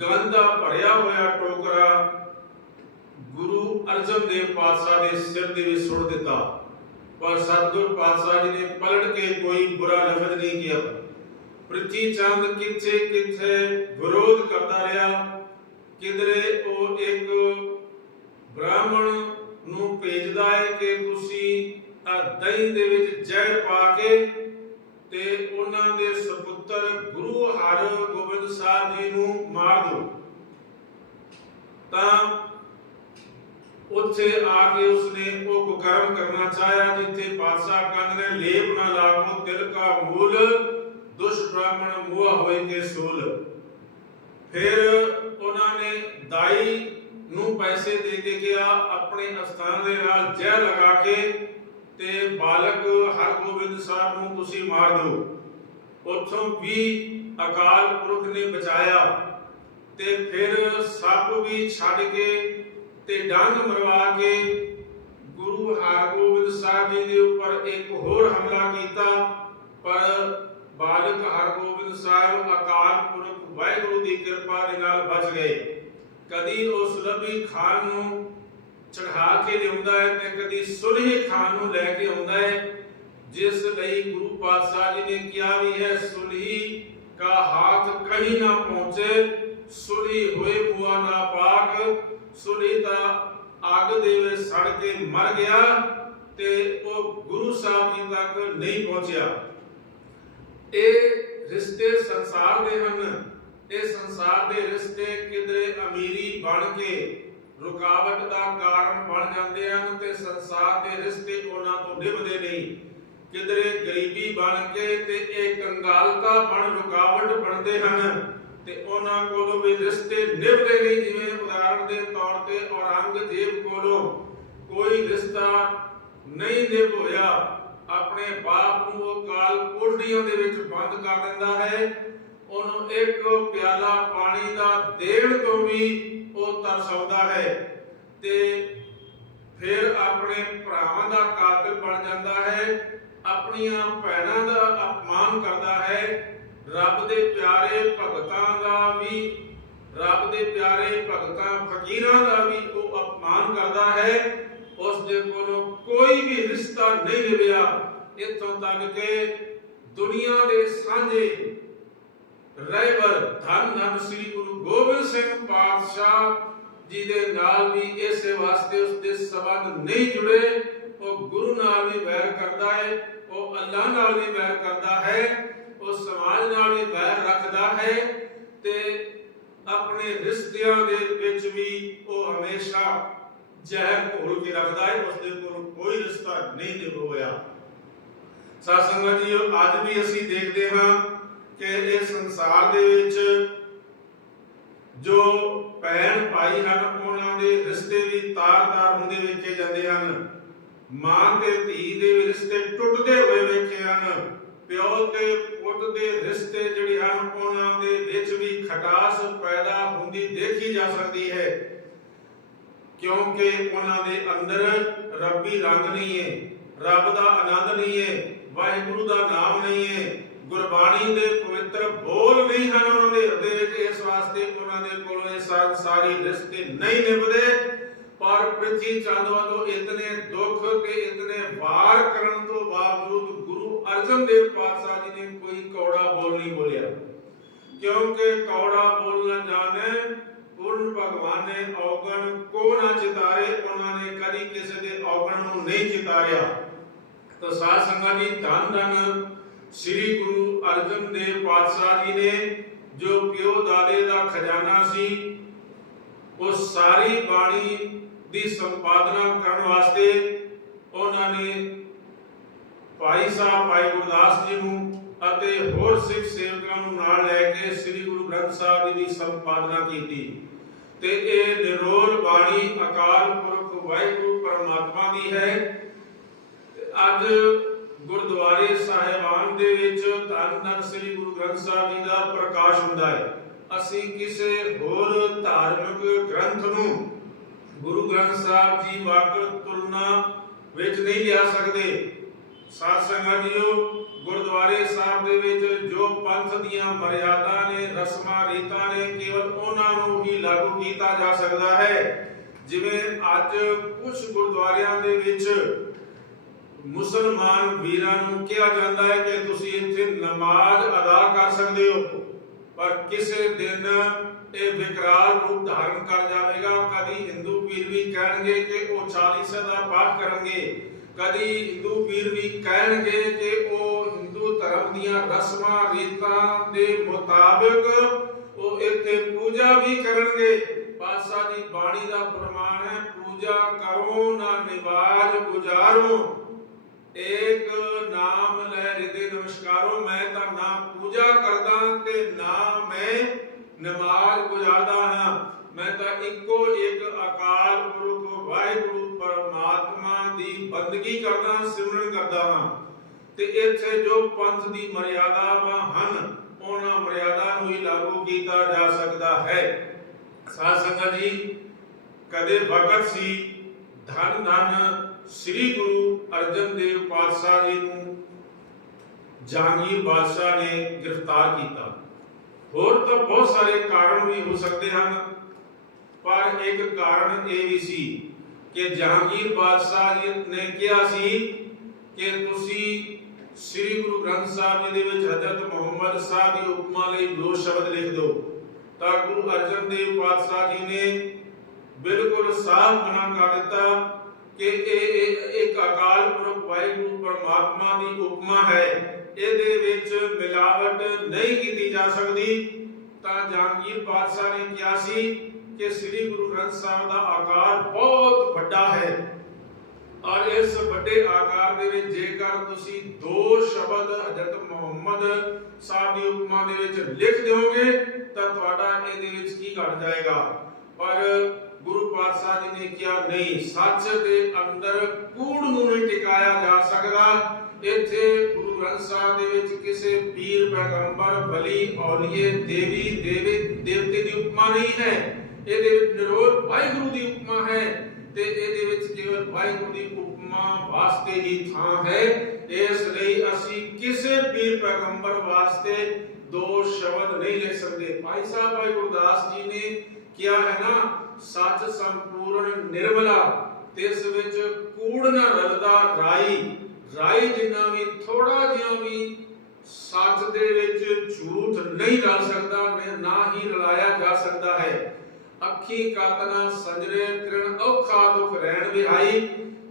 ਗੰਧ ਦਾ ਭਰਿਆ ਹੋਇਆ ਟੋਕਰਾ ਗੁਰੂ ਅਰਜਨ ਦੇਵ ਪਾਤਸ਼ਾਹ ਦੇ ਸਿਰ ਦੇ ਵਿੱਚ ਸੁੱਟ ਦਿੱਤਾ। ਪਰ ਸਤਿਗੁਰ ਪਾਤਸ਼ਾਹ ਜੀ ਨੇ ਪਲਟ ਕੇ ਕੋਈ ਬੁਰਾ ਲਫ਼ਜ਼ ਨਹੀਂ ਕਿਹਾ ਪ੍ਰਿਥੀ ਚੰਦ ਕਿੱਥੇ ਕਿੱਥੇ ਵਿਰੋਧ ਕਰਦਾ ਰਿਹਾ, ਕਿਧਰੇ ਉਹ ਇੱਕ ਬ੍ਰਾਹਮਣ ਨੂੰ ਭੇਜਦਾ ਹੈ ਕਿ ਤੁਸੀਂ ਆ ਦਹੀਂ ਦੇ ਵਿੱਚ ਜ਼ਹਿਰ ਪਾ ਕੇ ਤੇ ਉਹਨਾਂ ਦੇ ਸੁਪੁੱਤਰ ਗੁਰੂ ਹਰਗੋਬਿੰਦ ਸਾਹਿਬ ਜੀ ਨੂੰ ਮਾਰ ਦਿਓ। ਤਾਂ ਉੱਥੇ ਆ ਕੇ ਉਸਨੇ ਉਹ ਕੁਕਰਮ ਕਰਨਾ ਚਾਹਿਆ, ਜਿੱਥੇ ਪਾਤਸ਼ਾਹ ਕੰਨ ਨੇ ਲੇਪ ਨਾ ਲਾਗੋ ਦਿਲ ਕਾ ਮੂਲ ਦੁਸ਼ ਬ੍ਰਾਹਮਣ ਮੂਆ ਹੋਏ ਕੇ ਸੂਲ। ਫਿਰ ਉਹਨਾਂ ਨੇ ਦਾਈ ਨੂੰ ਪੈਸੇ ਦੇ ਕੇ ਕਿਹਾ, ਆਪਣੇ ਅਸਥਾਨ ਦੇ ਨਾਲ ਜੈ ਲਗਾ ਕੇ ਤੇ ਬਾਲਕ ਹਰਗੋਬਿੰਦ ਸਾਹਿਬ ਨੂੰ ਤੁਸੀਂ ਮਾਰ ਦਿਓ। ਉੱਥੋਂ ਵੀ ਅਕਾਲ ਪੁਰਖ ਨੇ ਬਚਾਇਆ ਤੇ ਫਿਰ ਸੱਪ ਵੀ ਛੱਡ ਕੇ ਤੇ ਡੰਗ ਮਰਵਾ ਕੇ ਗੁਰੂ ਹਰਗੋਬਿੰਦ ਸਾਹਿਬ ਜੀ ਦੇ ਉੱਪਰ ਇੱਕ ਹੋਰ ਹਮਲਾ ਕੀਤਾ, ਪਰ ਬਾਲਕ ਹਰਗੋਬਿੰਦ ਸਾਹਿਬ ਅਕਾਲ ਪੁਰਖ ਵਾਹਿਗੁਰੂ ਦੀ ਕਿਰਪਾ ਦੇ ਨਾਲ ਬਚ ਗਏ। ਕਦੀ ਉਹ ਸੁਲਭੀ ਖਾਨ ਨੂੰ ਚੜ੍ਹਾ ਕੇ ਲਿਆਉਂਦਾ ਹੈ ਤੇ ਕਦੀ ਸੁਲਹੀ ਖਾਨ ਨੂੰ ਲੈ ਕੇ ਆਉਂਦਾ ਹੈ, ਜਿਸ ਲਈ ਗੁਰੂ ਪਾਤਸ਼ਾਹ ਜੀ ਨੇ ਕਿਹਾ ਵੀ ਹੈ ਸੁਲਹੀ ਕਾ ਹਾਥ ਕਹੀਂ ਨਾ ਪਹੁੰਚੇ ਸੁਲੀ ਹੋਏ ਮੁਆ ਨਾ ਪਾਕ ਸੁਲੀ ਦਾ ਦੇ ਸੜ ਕੇ ਮਰ ਗਿਆ ਤੇ ਉਹ ਗੁਰੂ ਸਾਹਿਬ ਜੀ ਤੱਕ ਨਹੀਂ ਪਹੁੰਚਿਆ। ਇਹ ਰਿਸ਼ਤੇ ਸੰਸਾਰ ਦੇ ਹਨ। ਇਹ ਸੰਸਾਰ ਦੇ ਰਿਸ਼ਤੇ ਕਿਧਰੇ ਅਮੀਰੀ ਬਣ ਕੇ ਰੁਕਾਵਟ ਦਾ ਕਾਰਨ ਬਣ ਜਾਂਦੇ ਹਨ ਤੇ ਸੰਸਾਰ ਦੇ ਰਿਸ਼ਤੇ ਉਹਨਾਂ ਤੋਂ ਨਿਭਦੇ ਨਹੀਂ। ਕਿਧਰੇ ਗਰੀਬੀ ਬਣ ਕੇ ਤੇ ਇਹ ਕੰਗਾਲਤਾ ਬਣ, ਰੁਕਾਵਟ ਬਣਦੇ ਹਨ। ਤੇ ਉਹਨਾਂ ਕੋਲੋਂ ਵੀ ਰਿਸ਼ਤੇ ਨਿਭਦੇ ਨਹੀਂ, ਜਿਵੇਂ ਉਦਾਹਰਣ ਦੇ ਤੌਰ ਤੇ ਔਰੰਗਜ਼ੇਬ ਕੋਲੋਂ ਕੋਈ ਰਿਸ਼ਤਾ ਨਹੀਂ ਨਿਭ ਹੋਇਆ। ਆਪਣੇ ਬਾਪ ਨੂੰ ਉਹ ਕਾਲ ਕੋਠੜੀਆਂ ਦੇ ਵਿੱਚ ਬੰਦ ਕਰ ਦਿੰਦਾ ਹੈ। ਉਹਨੂੰ ਇੱਕ ਪਿਆਲਾ ਪਾਣੀ ਦਾ ਦੇਣ ਤੋਂ ਵੀ ਉਹ ਤਰਸਾਉਂਦਾ ਹੈ ਤੇ ਫਿਰ ਆਪਣੇ ਭਰਾਵਾਂ ਦਾ ਕਾਤਲ ਬਣ ਜਾਂਦਾ ਹੈ। ਆਪਣੀਆਂ ਭੈਣਾਂ ਦਾ ਅਪਮਾਨ ਕਰਦਾ ਹੈ। ਰੱਬ ਦੇ ਪਿਆਰੇ ਭਗਤਾਂ ਵੀ ਰੱਬ ਦੇ ਪਿਆਰੇ ਭਗਤਾਂ ਫਕੀਰਾਂ ਦਾ ਵੀ ਉਹ ਅਪਮਾਨ ਕਰਦਾ ਹੈ, ਉਸ ਦੇ ਕੋਲੋਂ ਕੋਈ ਵੀ ਰਿਸ਼ਤਾ ਨਹੀਂ ਨਿਭਿਆ ਇੱਥੋਂ ਤੱਕ ਕਿ ਦੁਨੀਆ ਦੇ ਸਾਂਝੇ ਰਹਿਬਰ ਧੰਨ ਧੰਨ ਸ੍ਰੀ ਗੁਰੂ ਗੋਬਿੰਦ ਸਿੰਘ ਪਾਤਸ਼ਾਹ ਜੀ ਦੇ ਨਾਲ ਵੀ ਇਸੇ ਵਾਸਤੇ ਉਸ ਦੇ ਸਬੰਧ ਨਹੀਂ ਜੁੜੇ। ਉਹ ਗੁਰੂ ਨਾਲ ਵੀ ਵੈਰ ਕਰਦਾ ਹੈ, ਉਹ ਅੱਲਾਹ ਨਾਲ ਵੀ ਵੈਰ ਕਰਦਾ ਹੈ, ਉਹ ਸਮਾਜ ਨਾਲ ਵੀ ਵੈਰ ਰੱਖਦਾ ਹੈ। ਤੇ ਆਪਣੇ ਰਿਸ਼ਤਿਆਂ ਦੇ ਵਿੱਚ ਵੀ ਉਹ ਹਮੇਸ਼ਾ ਜ਼ਹਿਰ ਘੋਲ ਕੇ ਰੱਖਦਾ ਹੈ, ਉਸ ਦੇ ਕੋਲ ਕੋਈ ਰਿਸ਼ਤਾ ਨਹੀਂ ਨਿਭ ਹੋਇਆ। ਸਾਧ ਸੰਗਤ ਜੀ ਅੱਜ ਵੀ ਅਸੀਂ ਦੇਖਦੇ ਹਾਂ ਕਿ ਇਹ ਸੰਸਾਰ ਦੇ ਵਿੱਚ ਜੋ ਭੈਣ ਭਾਈ ਹਨ, ਉਹਨਾਂ ਦੇ ਰਿਸ਼ਤੇ ਵੀ ਤਾਰ-ਤਾਰ ਹੁੰਦੇ ਵੇਖੇ ਜਾਂਦੇ ਹਨ। ਮਾਂ ਤੇ ਧੀ ਦੇ ਰਿਸ਼ਤੇ ਟੁੱਟਦੇ ਹੋਏ ਵੇਖੇ ਹਨ। ਪਿਓ ਤੇ ਪੁੱਤ ਦੇ ਰਿਸ਼ਤੇ ਜਿਹੜੇ ਹਨ, ਉਹਨਾਂ ਦੇ ਵਿੱਚ ਵੀ ਖਟਾਸ ਪੈਦਾ ਹੁੰਦੀ ਦੇਖੀ ਜਾ ਸਕਦੀ ਹੈ। ਕਿਉਂਕਿ ਉਹਨਾਂ ਦੇ ਅੰਦਰ ਰੱਬੀ ਰੰਗ ਨਹੀਂ ਹੈ, ਰੱਬ ਦਾ ਆਨੰਦ ਨਹੀਂ ਹੈ, ਵਾਹਿਗੁਰੂ ਦਾ ਨਾਮ ਨਹੀਂ ਹੈ, ਗੁਰਬਾਣੀ ਦੇ ਪਵਿੱਤਰ ਬੋਲ ਨਹੀਂ ਹਨ ਉਹਨਾਂ ਦੇ ਹਿਰਦੇ ਵਿੱਚ, ਇਸ ਵਾਸਤੇ ਉਹਨਾਂ ਦੇ ਕੋਲੋਂ ਇਹ ਸਾਰੀ ਰਿਸ਼ਤੇ ਨਹੀਂ ਨਿਭਦੇ। ਪਰ ਪ੍ਰਿਥੀ ਚੰਦ ਵੱਲੋਂ ਇਤਨੇ ਦੁੱਖ ਤੇ ਇਤਨੇ ਵਾਰ ਕਰਨ ਤੋਂ ਬਾਵਜੂਦ ਅਰਜਨ ਦੇਵ ਪਾਤਸ਼ਾਹ ਜੀ ਨੇ ਕੋਈ ਕੌੜਾ ਬੋਲ ਨਹੀਂ ਬੋਲਿਆ। ਕਿਉਂਕਿ ਕੌੜਾ ਬੋਲਣਾ ਜਾਣੇ ਪੂਰਨ ਭਗਵਾਨ ਨੇ ਔਗਣ ਕੋ ਨਾ ਚਿਤਾਰੇ, ਉਹਨਾਂ ਨੇ ਕਦੀ ਕਿਸੇ ਦੇ ਔਗਣ ਨੂੰ ਨਹੀਂ ਚਿਤਾਰਿਆ। ਤਾਂ ਸਾਧ ਸੰਗਤ ਜੀ, ਧੰਨ ਧੰਨ ਸ੍ਰੀ ਗੁਰੂ ਅਰਜਨ ਦੇਵ ਪਾਤਸ਼ਾਹ ਜੀ ਨੇ ਜੋ ਪਿਓ ਦਾਦੇ ਦਾ ਖਜ਼ਾਨਾ ਸੀ, ਉਹ ਸਾਰੀ ਬਾਣੀ ਦੀ ਸੰਪਾਦਨਾ ਕਰਨ ਵਾਸਤੇ ਉਹਨਾਂ ਨੇ ਭਾਈ ਸਾਹਿਬ, ਭਾਈ ਗੁਰਦਾਸ ਜੀ ਨੂੰ ਅਤੇ ਹੋਰ ਸਿੱਖ ਸੇਵਕਾਂ ਨੂੰ ਨਾਲ ਲੈ ਕੇ ਸ੍ਰੀ ਗੁਰੂ ਗ੍ਰੰਥ ਸਾਹਿਬ ਜੀ ਦੀ ਸੰਪਾਦਨਾ ਕੀਤੀ। ਤੇ ਇਹ ਨਿਰੋਲ ਬਾਣੀ ਅਕਾਲ ਪੁਰਖ ਵਾਹਿਗੁਰੂ ਪਰਮਾਤਮਾ ਦੀ ਹੈ। ਅੱਜ ਗੁਰਦੁਆਰੇ ਸਾਹਿਬਾਨ ਦੇ ਵਿੱਚ ਧੰਨ ਧੰਨ ਸ੍ਰੀ ਗੁਰੂ ਗ੍ਰੰਥ ਸਾਹਿਬ ਜੀ ਦਾ ਪ੍ਰਕਾਸ਼ ਹੁੰਦਾ ਹੈ। ਅਸੀਂ ਕਿਸੇ ਹੋਰ ਧਾਰਮਿਕ ਗ੍ਰੰਥ ਨੂੰ ਗੁਰੂ ਗ੍ਰੰਥ ਸਾਹਿਬ ਜੀ ਵਾਕਰ ਤੁਲਨਾ ਵਿੱਚ ਨਹੀਂ ਲਿਆ ਸਕਦੇ। ਸਾਧ ਸੰਗਤ ਜੀਓ, ਗੁਰਦੁਆਰੇ ਸਾਹਿਬ ਦੇ ਵਿੱਚ ਜੋ ਪੰਥ ਦੀਆਂ ਮਰਿਆਦਾ ਨੇ, ਰਸਮਾਂ, ਰੀਤਾਂ ਨੇ, ਕੇਵਲ ਉਹਨਾਂ ਨੂੰ ਹੀ ਲਾਗੂ ਕੀਤਾ ਜਾ ਸਕਦਾ ਹੈ। ਜਿਵੇਂ ਅੱਜ ਕੁਝ ਗੁਰਦੁਆਰਿਆਂ ਦੇ ਵਿੱਚ ਮੁਸਲਮਾਨ ਵੀਰਾਂ ਨੂੰ ਕਿਹਾ ਜਾਂਦਾ ਹੈ ਕਿ ਤੁਸੀਂ ਇੱਥੇ ਨਮਾਜ਼ ਅਦਾ ਕਰ ਸਕਦੇ ਹੋ, ਪਰ ਕਿਸੇ ਦਿਨ ਇਹ ਵਿਕਰਾਲ ਰੂਪ ਧਾਰਨ ਕਰ ਜਾਵੇਗਾ। ਕਦੀ ਹਿੰਦੂ ਪੀਰ ਵੀ ਕਹਿਣਗੇ ਕਿ ਉਹ 40 ਦਾ ਪਾਠ ਕਰਨਗੇ। ਕਦੀ ਹਿੰਦੂ ਵੀਰ ਵੀ ਕਹਿਣਗੇ ਕਿ ਉਹ ਹਿੰਦੂ ਧਰਮ ਦੀਆਂ ਰਸਮਾਂ, ਰੀਤਾਂ ਦੇ ਮੁਤਾਬਕ ਉਹ ਇੱਥੇ ਪੂਜਾ ਵੀ ਕਰਨਗੇ। ਪਾਤਸ਼ਾਹ ਦੀ ਬਾਣੀ ਦਾ ਪ੍ਰਮਾਣ ਹੈ, ਪੂਜਾ ਕਰੋ, ਨਾ ਨਿਵਾਜ ਗੁਜ਼ਾਰੋ। ਏਕ ਨਾਮ ਲੈ ਰਿਦੇ ਨਮਸਕਾਰੋ, ਮੈਂ ਤਾਂ ਨਾ ਪੂਜਾ ਕਰਦਾ ਤੇ ਨਾ ਮੈਂ ਨਮਾਜ਼ ਗੁਜ਼ਾਰਦਾ ਹਾਂ। ਮੈਂ ਤਾਂ ਇੱਕੋ ਇੱਕ ਅਕਾਲ ਪੁਰਖ ਵਾਹਿਗੁਰੂ ਪਰਮਾਤਮਾ ਦੀ ਬੰਦਗੀ ਕਰਦਾ, ਸਿਮਰਨ ਕਰਦਾ ਹਾਂ। ਤੇ ਇੱਥੇ ਜੋ ਪੰਥ ਦੀ ਮਰਿਆਦਾਵਾਂ ਹਨ, ਉਹਨਾਂ ਮਰਿਆਦਾ ਨੂੰ ਹੀ ਲਾਗੂ ਕੀਤਾ ਜਾ ਸਕਦਾ ਹੈ। ਸਾਧ ਸੰਗਤ ਜੀ, ਕਦੇ ਵਕਤ ਸੀ, ਧੰਨ ਧੰਨ ਸ੍ਰੀ ਗੁਰੂ ਅਰਜਨ ਦੇਵ ਪਾਤਸ਼ਾਹ ਜੀ ਨੂੰ ਜਹਾਂਗੀਰ ਬਾਦਸ਼ਾਹ ਨੇ ਗ੍ਰਿਫਤਾਰ ਕੀਤਾ। ਹੋਰ ਤਾਂ ਬਹੁਤ ਸਾਰੇ ਕਾਰਨ ਵੀ ਹੋ ਸਕਦੇ ਹਨ, ਪਰ ਇੱਕ ਕਾਰਨ ਇਹ ਵੀ ਸੀ ਕਿ ਜਹਾਂਗੀਰ ਬਾਦਸ਼ਾਹ ਜੀ ਨੇ ਕਿਹਾ ਸੀ ਕਿ ਤੁਸੀਂ ਸ੍ਰੀ ਗੁਰੂ ਗ੍ਰੰਥ ਸਾਹਿਬ ਜੀ ਦੇ ਵਿੱਚ ਹਜ਼ਰਤ ਮੁਹੰਮਦ ਸਾਹਿਬ ਦੀ ਉਪਮਾ ਲਈ ਦੋ ਸ਼ਬਦ ਲਿਖ ਦਿਓ। ਤਾਂ ਗੁਰੂ ਅਰਜਨ ਦੇਵ ਪਾਤਸ਼ਾਹ ਜੀ ਨੇ ਬਿਲਕੁਲ ਸਾਫ਼ ਮਨਾ ਕਰ ਦਿੱਤਾ ਕਿ ਇਹ ਇਹ ਇੱਕ ਅਕਾਲ ਪੁਰਖ ਵਾਹਿਗੁਰੂ ਪਰਮਾਤਮਾ ਦੀ ਉਪਮਾ ਹੈ। ਇਹਦੇ ਵਿੱਚ ਮਿਲਾਵਟ ਨਹੀਂ ਕੀਤੀ ਜਾ ਸਕਦੀ। ਤਾਂ ਜਹਾਂਗੀਰ ਬਾਦਸ਼ਾਹ ਨੇ ਕਿਹਾ ਸੀ ਕਿ ਸ੍ਰੀ ਗੁਰੂ ਗ੍ਰੰਥ ਸਾਹਿਬ ਦਾ ਆਕਾਰ ਬਹੁਤ ਵੱਡਾ ਹੈ। ਔਰ ਇਸ ਵੱਡੇ ਆਕਾਰ ਦੇ ਵਿੱਚ ਜੇਕਰ ਤੁਸੀਂ ਦੋ ਸ਼ਬਦ ਹਜ਼ਰਤ ਮੁਹੰਮਦ ਸਾਹਿਬ ਦੀ ਉਪਮਾ ਦੇ ਵਿੱਚ ਲਿਖ ਦਿਓਗੇ, ਤਾਂ ਤੁਹਾਡਾ ਇਹਦੇ ਵਿੱਚ ਕੀ ਘਟ ਜਾਏਗਾ? ਪਰ ਗੁਰੂ ਪਾਤਸ਼ਾਹ ਜੀ ਨੇ ਕਿਹਾ, ਨਹੀਂ, ਸੱਚ ਦੇ ਅੰਦਰ ਕੂੜ ਨੂੰ ਨਹੀਂ ਟਿਕਾਇਆ ਜਾ ਸਕਦਾ। ਇੱਥੇ ਗੁਰੂ ਗ੍ਰੰਥ ਸਾਹਿਬ ਦੇ ਵਿੱਚ ਕਿਸੇ ਪੀਰ ਪੈਗੰਬਰ, ਬਲੀ ਔਲੀਏ, ਦੇਵੀ, ਦੇਵੇ, ਦੇਵਤੇ ਦੀ ਉਪਮਾ ਨਹੀਂ ਹੈ। ਇਹਦੇ ਵਿੱਚ ਨਿਰੋਲ ਵਾਹਿਗੁਰੂ ਦੀ ਉਪਮਾ ਹੈ ਤੇ ਇਹਦੇ ਵਿੱਚ ਕੇਵਲ ਵਾਹਿਗੁਰੂ ਦੀ ਉਪਮਾ ਵਾਸਤੇ ਹੀ ਥਾਂ ਹੈ। ਇਸ ਲਈ ਅਸੀਂ ਕਿਸੇ ਪੀਰ ਪੈਗੰਬਰ ਵਾਸਤੇ ਦੋ ਸ਼ਬਦ ਨਹੀਂ ਲਿਖ ਸਕਦੇ। ਭਾਈ ਸਾਹਿਬ, ਭਾਈ ਗੁਰਦਾਸ ਜੀ ਨੇ ਕਿਹਾ ਹੈ ਨਾ, ਸੱਚ ਸੰਪੂਰਨ ਨਿਰਮਲਾ ਇਸ ਵਿੱਚ ਕੂੜ ਨਾ ਰਲਦਾ ਰਾਈ। ਰਾਈ ਜਿੰਨਾ ਵੀ ਥੋੜਾ ਜਿਹਾ ਵੀ ਸੱਚ ਦੇ ਵਿੱਚ ਝੂਠ ਨਹੀਂ ਰਲ ਸਕਦਾ, ਨਾ ਹੀ ਰਲਾਇਆ ਜਾ ਸਕਦਾ ਹੈ। ਅੱਖੀ ਕਾਤਨਾ ਸੰਜਰੇ ਤ੍ਰਿਣ ਔਖਾ ਦੁਖ ਰਹਿਣ ਵਿਹਾਈ।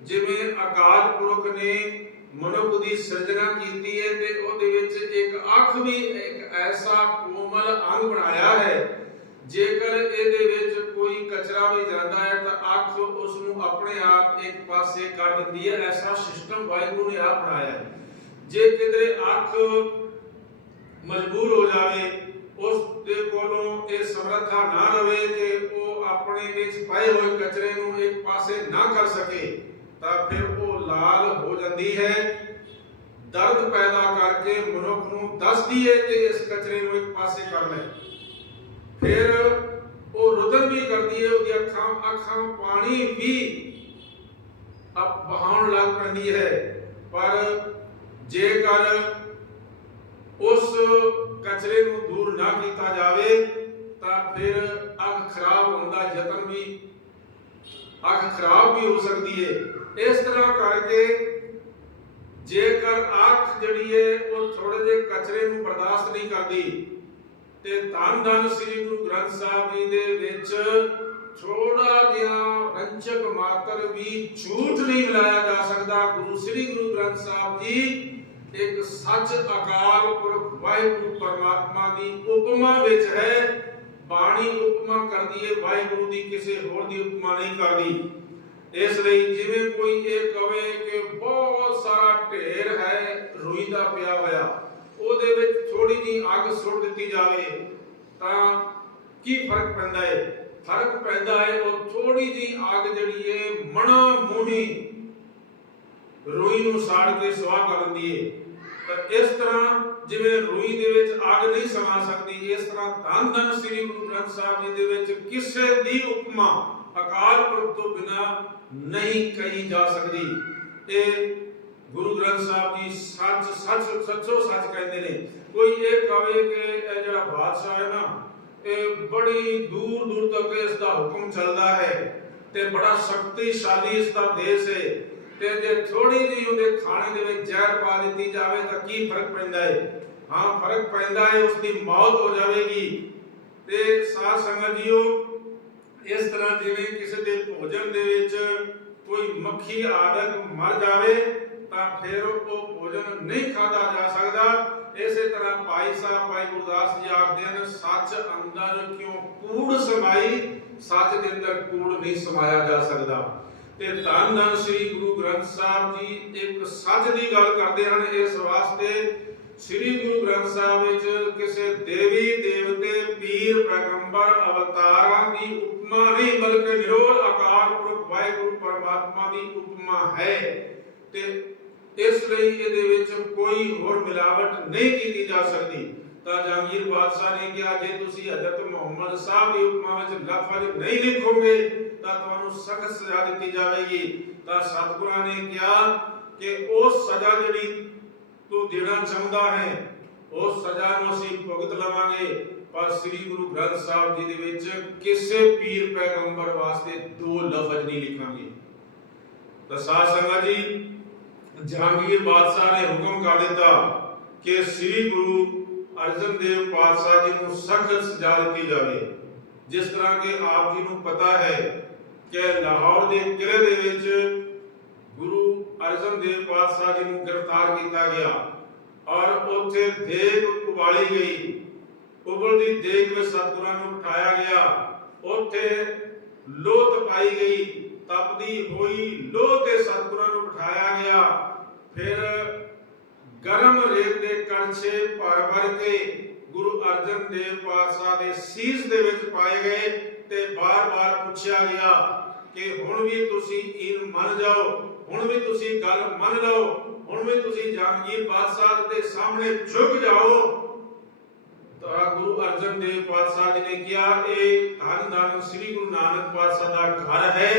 ਜਿਵੇਂ ਅਕਾਲ ਪੁਰਖ ਨੇ ਮਨੁੱਖ ਦੀ ਸਿਰਜਣਾ ਕੀਤੀ ਹੈ ਤੇ ਉਹਦੇ ਵਿੱਚ ਇੱਕ ਅੱਖ ਵੀ ਇੱਕ ਐਸਾ ਕੋਮਲ ਅੰਗ ਬਣਾਇਆ ਹੈ। ਜੇਕਰ ਇਹਦੇ ਵਿੱਚ ਕੋਈ ਕਚਰਾ ਵੀ ਜਾਂਦਾ ਹੈ ਤਾਂ ਅੱਖ ਉਸ ਨੂੰ ਆਪਣੇ ਆਪ ਇੱਕ ਪਾਸੇ ਕਰ ਦਿੰਦੀ ਹੈ। ਐਸਾ ਸਿਸਟਮ ਵਾਹਿਗੁਰੂ ਨੇ ਆਪ ਬਣਾਇਆ ਹੈ। ਜੇ ਕਿਤੇ ਅੱਖ ਮਜਬੂਰ ਹੋ ਜਾਵੇ ਉਸ ਦੇ ਕੋਲੋਂ ਇਹ ਸਮਰੱਥਾ ਨਾ ਰਵੇ ਕਿ ਉਹ ਆਪਣੇ ਵਿੱਚ ਪਏ ਹੋਏ ਕਚਰੇ ਨੂੰ ਇੱਕ ਪਾਸੇ ਨਾ ਕਰ ਸਕੇ, ਤਾਂ ਫਿਰ ਉਹ ਲਾਲ ਹੋ ਜਾਂਦੀ ਹੈ। ਦਰਦ ਪੈਦਾ ਕਰਕੇ ਮਨੁੱਖ ਨੂੰ ਦੱਸਦੀ ਹੈ ਕਿ ਇਸ ਕਚਰੇ ਨੂੰ ਇੱਕ ਪਾਸੇ ਕਰ ਲੈ। ਫਿਰ ਉਹ ਰੁਦਨ ਵੀ ਕਰਦੀ ਹੈ ਉਹਦੀ ਅੱਖਾਂ ਅੱਖਾਂ ਪਾਣੀ ਵੀ ਅਬ ਬਹਾਉਣ ਲੱਗ ਪੈਂਦੀ ਹੈ। ਪਰ ਜੇਕਰ ਉਸ ਕਚਰੇ ਨੂੰ ਦੂਰ ਨਾ ਕੀਤਾ ਜਾਵੇ, ਤਾਂ ਫਿਰ ਅੱਖ ਖਰਾਬ ਹੋਣ ਦਾ ਯਤਨ ਵੀ ਅੱਖ ਖਰਾਬ ਵੀ ਹੋ ਸਕਦੀ ਹੈ ਇਸ ਤਰ੍ਹਾਂ ਕਰਕੇ ਜੇਕਰ ਅੱਖ ਜਿਹੜੀ ਹੈ ਉਹ ਥੋੜੇ ਜਿਹੇ ਕਚਰੇ ਨੂੰ ਬਰਦਾਸ਼ਤ ਨਹੀਂ ਕਰਦੀ, ਤੇ ਧੰਨ ਧੰਨ ਸ੍ਰੀ ਗੁਰੂ ਗ੍ਰੰਥ ਸਾਹਿਬ ਜੀ ਦੇ ਵਿੱਚ ਥੋੜਾ ਜਿਹਾ ਰੰਚਕ ਮਾਤਰ ਵੀ ਝੂਠ ਨਹੀਂ ਮਿਲਾਇਆ ਜਾ ਸਕਦਾ। ਗੁਰੂ ਸ੍ਰੀ ਗੁਰੂ ਗ੍ਰੰਥ ਸਾਹਿਬ ਜੀ ਇੱਕ ਸੱਚ ਅਕਾਲ ਪੁਰਖ ਵਾਹਿਗੁਰੂ ਪਰਮਾਤਮਾ ਦੀ ਉਪਮਾ ਵਿੱਚ ਹੈ। ਬਾਣੀ ਉਪਮਾ ਕਰਦੀ ਹੈ ਵਾਹਿਗੁਰੂ ਦੀ ਕਿਸੇ ਹੋਰ ਦੀ ਉਪਮਾ ਨਹੀਂ ਕਰਦੀ। ਇਸ ਲਈ ਜਿਵੇਂ ਕੋਈ ਇਹ ਕਵੇ ਕਿ ਬਹੁਤ ਸਾਰਾ ਢੇਰ ਹੈ, ਰੂਈ ਦਾ ਪਿਆ ਹੋਇਆ, ਉਹਦੇ ਵਿੱਚ ਥੋੜੀ ਜੀ ਅੱਗ ਸੁੱਟ ਦਿੱਤੀ ਜਾਵੇ, ਤਾਂ ਕੀ ਫ਼ਰਕ ਪੈਂਦਾ ਹੈ ਫ਼ਰਕ ਪੈਂਦਾ ਹੈ ਉਹ ਥੋੜੀ ਜੀ ਅੱਗ ਜਿਹੜੀ ਹੈ ਮਣਾ ਮੂਹੀ ਰੂਈ ਨੂੰ ਸਾੜ ਕੇ ਸਵਾਹ ਕਰ ਦਿੰਦੀ ਤਾਂ ਇਸ ਤਰ੍ਹਾਂ ਜਿਵੇਂ ਰੂਈ ਦੇ ਵਿੱਚ ਅੱਗ ਨਹੀਂ ਸਮਾ ਸਕਦੀ, ਇਸ ਤਰ੍ਹਾਂ ਧੰਨ ਧੰਨ ਸ੍ਰੀ ਗੁਰੂ ਗ੍ਰੰਥ ਸਾਹਿਬ ਜੀ ਦੇ ਵਿੱਚ ਕਿਸੇ ਦੀ ਉਪਮਾ ਅਕਾਲ ਪੁਰਖ ਤੋਂ ਬਿਨਾ ਨਹੀਂ ਕਹੀ ਜਾ ਸਕਦੀ। ਇਹ ਗੁਰੂ ਗ੍ਰੰਥ ਸਾਹਿਬ ਜੀ ਸੱਚ ਸੱਚ, ਸੱਚੋ ਸੱਚ ਕਹਿੰਦੇ ਨੇ। ਕੋਈ ਇਹ ਕਵੇ ਕਿ ਇਹ ਜਿਹੜਾ ਬਾਦਸ਼ਾਹ ਹੈ ਨਾ, ਇਹ ਬੜੀ ਦੂਰ ਦੂਰ ਤੱਕ ਇਸ ਦਾ ਹੁਕਮ ਚੱਲਦਾ ਹੈ ਤੇ ਬੜਾ ਸ਼ਕਤੀਸ਼ਾਲੀ ਇਸ ਦਾ ਦੇਸ਼ ਹੈ। ਤੇ ਜੇ ਥੋੜੀ ਜਿਹੀ ਉਹਦੇ ਖਾਣੇ ਦੇ ਵਿੱਚ ਜ਼ਹਿਰ ਪਾ ਦਿੱਤੀ ਜਾਵੇ ਤਾਂ ਕੀ ਫ਼ਰਕ ਪੈਂਦਾ ਹੈ ਹਾਂ, ਫ਼ਰਕ ਪੈਂਦਾ ਹੈ ਉਸ ਦੀ ਮੌਤ ਹੋ ਜਾਵੇਗੀ। ਤੇ ਸਾਧ ਸੰਗਤ ਜੀਓ, ਇਸ ਤਰ੍ਹਾਂ ਜਿਵੇਂ ਕਿਸੇ ਦੇ ਭੋਜਨ ਦੇ ਵਿੱਚ ਕੋਈ ਮੱਖੀ ਆਦਿਕ ਮਰ ਜਾਵੇ, ਤਾਂ ਫਿਰ ਉਹ ਭੋਜਨ ਨਹੀਂ ਖਾਦਾ ਜਾ ਸਕਦਾ। ਇਸੇ ਤਰ੍ਹਾਂ ਭਾਈ ਸਾਹਿਬ, ਭਾਈ ਗੁਰਦਾਸ ਜੀ ਆਖਦੇ ਹਨ, ਸੱਚ ਅੰਦਰ ਕਿਉਂ ਕੂੜ ਸਮਾਈ, ਸੱਚ ਦੇ ਅੰਦਰ ਕੂੜ ਨਹੀਂ ਸਮਾਇਆ ਜਾ ਸਕਦਾ। ਤੇ ਧੰਨ ਧੰਨ ਸ੍ਰੀ ਗੁਰੂ ਗ੍ਰੰਥ ਸਾਹਿਬ ਜੀ, ਇੱਕ ਸੱਚ ਦੀ ਗੱਲ ਕਰਦੇ ਹਨ ਇਸ ਵਾਸਤੇ। ਸ੍ਰੀ ਗੁਰੂ ਗ੍ਰੰਥ ਸਾਹਿਬ ਵਿੱਚ ਕਿਸੇ ਦੇਵੀ, ਦੇਵਤੇ, ਪੀਰ, ਪੈਗੰਬਰ, ਅਵਤਾਰਾਂ ਦੀ ਉਪਮਾ ਨਹੀਂ, ਬਲਕਿ ਨਿਰੋਲ ਆਕਾਰ ਪੁਰਖ ਵਾਹਿਗੁਰੂ ਪਰਮਾਤਮਾ ਦੀ ਉਪਮਾ ਹੈ। ਤੇ ਇਸ ਲਈ ਇਹਦੇ ਵਿੱਚ ਕੋਈ ਹੋਰ ਮਿਲਾਵਟ ਨਹੀਂ ਕੀਤੀ ਜਾ ਸਕਦੀ। ਤਾਂ ਜਹਾਂਗੀਰ ਬਾਦਸ਼ਾਹ ਨੇ ਕਿਹਾ, ਜੇ ਤੁਸੀਂ ਹਜ਼ਰਤ ਮੁਹੰਮਦ ਸਾਹਿਬ ਦੀ ਉਪਮਾ ਵਿੱਚ ਲਫ਼ਜ਼ ਨਹੀਂ ਲਿਖੋਗੇ ਤਾਂ ਤੁਹਾਨੂੰ ਸਖਤ ਸਜ਼ਾ ਦਿੱਤੀ ਜਾਵੇਗੀ। ਤਾਂ ਸਤਿਗੁਰਾਂ ਨੇ ਕਿਹਾ ਕਿ ਉਹ ਸਜ਼ਾ ਜਿਹੜੀ ਤੂੰ ਦੇਣਾ ਚਾਹੁੰਦਾ ਹੈ ਉਸ ਸਜ਼ਾ ਨੂੰ ਅਸੀਂ ਭੁਗਤ ਲਵਾਂਗੇ। ਪਰ ਸ੍ਰੀ ਗੁਰੂ ਗ੍ਰੰਥ ਸਾਹਿਬ ਜੀ ਦੇ ਵਿੱਚ ਕਿਸੇ ਪੀਰ ਪੈਗੰਬਰ ਵਾਸਤੇ ਦੋ ਲਫ਼ਜ਼ ਨਹੀਂ ਲਿਖਾਂਗੇ। ਤਾਂ ਸਾਧ ਸੰਗਤ ਜੀ, ਜਹਾਂਗੀਰ ਬਾਦਸ਼ਾਹ ਨੇ ਹੁਕਮ ਕਰ ਦਿੱਤਾ ਕਿ ਸ੍ਰੀ ਗੁਰੂ ਅਰਜਨ ਦੇਵ ਪਾਤਸ਼ਾਹ ਜੀ ਨੂੰ ਸਖਤ ਸਜ਼ਾ ਦਿੱਤੀ ਜਾਵੇ। ਜਿਸ ਤਰ੍ਹਾਂ ਕਿ ਆਪ ਜੀ ਨੂੰ ਪਤਾ ਹੈ ਕਿ ਲਾਹੌਰ ਦੇ ਕਿਲੇ ਦੇ ਵਿੱਚ ਗੁਰੂ ਅਰਜਨ ਦੇਵ ਪਾਤਸ਼ਾਹ ਜੀ ਨੂੰ ਗ੍ਰਿਫਤਾਰ ਕੀਤਾ ਗਿਆ ਔਰ ਉੱਥੇ ਦੇਗ ਉਬਾਲੀ ਗਈ। ਉਬਲਦੀ ਦੇਗ ਵਿੱਚ ਸਤਿਗੁਰਾਂ ਨੂੰ ਬਿਠਾਇਆ ਗਿਆ। ਉੱਥੇ ਲੋਹ ਤਪਾਈ ਗਈ। ਤਪਦੀ ਹੋਈ ਲੋਹ ਤੇ ਸਤਿਗੁਰਾਂ ਨੂੰ ਉਠਾਇਆ ਗਿਆ। ਫਿਰ ਗਰਮ ਰੇਤ ਦੇ ਕਣਛੇ ਭਰ ਭਰ ਕੇ ਗੁਰੂ ਅਰਜਨ ਦੇਵ ਪਾਤਸ਼ਾਹ ਦੇ ਸੀਸ ਦੇ ਵਿੱਚ ਪਾਏ ਗਏ ਤੇ ਬਾਰ-ਬਾਰ ਪੁੱਛਿਆ ਗਿਆ ਕਿ ਹੁਣ ਵੀ ਤੁਸੀਂ ਇਹ ਮੰਨ ਜਾਓ, ਹੁਣ ਵੀ ਤੁਸੀਂ ਗੱਲ ਮੰਨ ਲਓ, ਹੁਣ ਵੀ ਤੁਸੀਂ ਜਹਾਂਗੀਰ ਬਾਦਸ਼ਾਹ ਦੇ ਸਾਹਮਣੇ ਝੁਕ ਜਾਓ। ਤਾਂ ਗੁਰੂ ਅਰਜਨ ਦੇਵ ਪਾਤਸ਼ਾਹ ਜੀ ਨੇ ਕਿਹਾ, ਇਹ ਧੰਨ ਧੰਨ ਸ੍ਰੀ ਗੁਰੂ ਨਾਨਕ ਪਾਤਸ਼ਾਹ ਦਾ ਘਰ ਹੈ।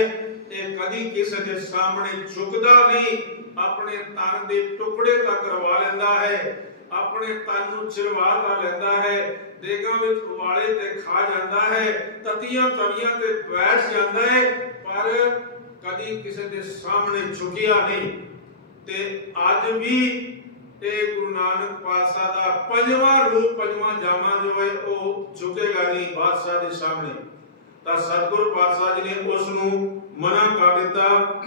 ਇਹ ਕਦੀ ਕਿਸੇ ਦੇ ਸਾਹਮਣੇ ਝੁਕਦਾ ਨਹੀਂ, ਆਪਣੇ ਤਨ ਦੇ ਟੁਕੜੇ ਤੱਕ ਕਰਵਾ ਲੈਂਦਾ ਹੈ। ਆਪਣੇ ਤਨ ਨੂੰ ਚਿਰਵਾ ਤਾਂ ਲੈਂਦਾ ਹੈ, ਦੇਗਾਂ ਵਿੱਚ ਉਵਾਲੇ ਤੇ ਖਾ ਜਾਂਦਾ ਹੈ, ਤਤੀਆਂ ਤਵੀਆਂ ਤੇ ਬੈਠ ਜਾਂਦਾ ਹੈ, ਪਰ ਕਦੀ ਕਿਸੇ ਦੇ ਸਾਹਮਣੇ ਝੁਕਿਆ ਨਹੀਂ। ਤੇ ਅੱਜ ਵੀ ਇਹ ਗੁਰੂ ਨਾਨਕ ਪਾਤਸ਼ਾਹ ਦਾ ਪੰਜਵਾਂ ਰੂਪ, ਪੰਜਵਾਂ ਜਾਮਾ ਜੋ ਹੈ, ਉਹ ਝੁਕੇਗਾ ਨਹੀਂ ਬਾਦਸ਼ਾਹ ਦੇ ਸਾਹਮਣੇ। ਤਾਂ ਸਤਿਗੁਰ ਪਾਤਸ਼ਾਹ ਜੀ ਨੇ ਉਸ ਨੂੰ ਮਨਾ ਕਰ ਦਿੱਤਾ।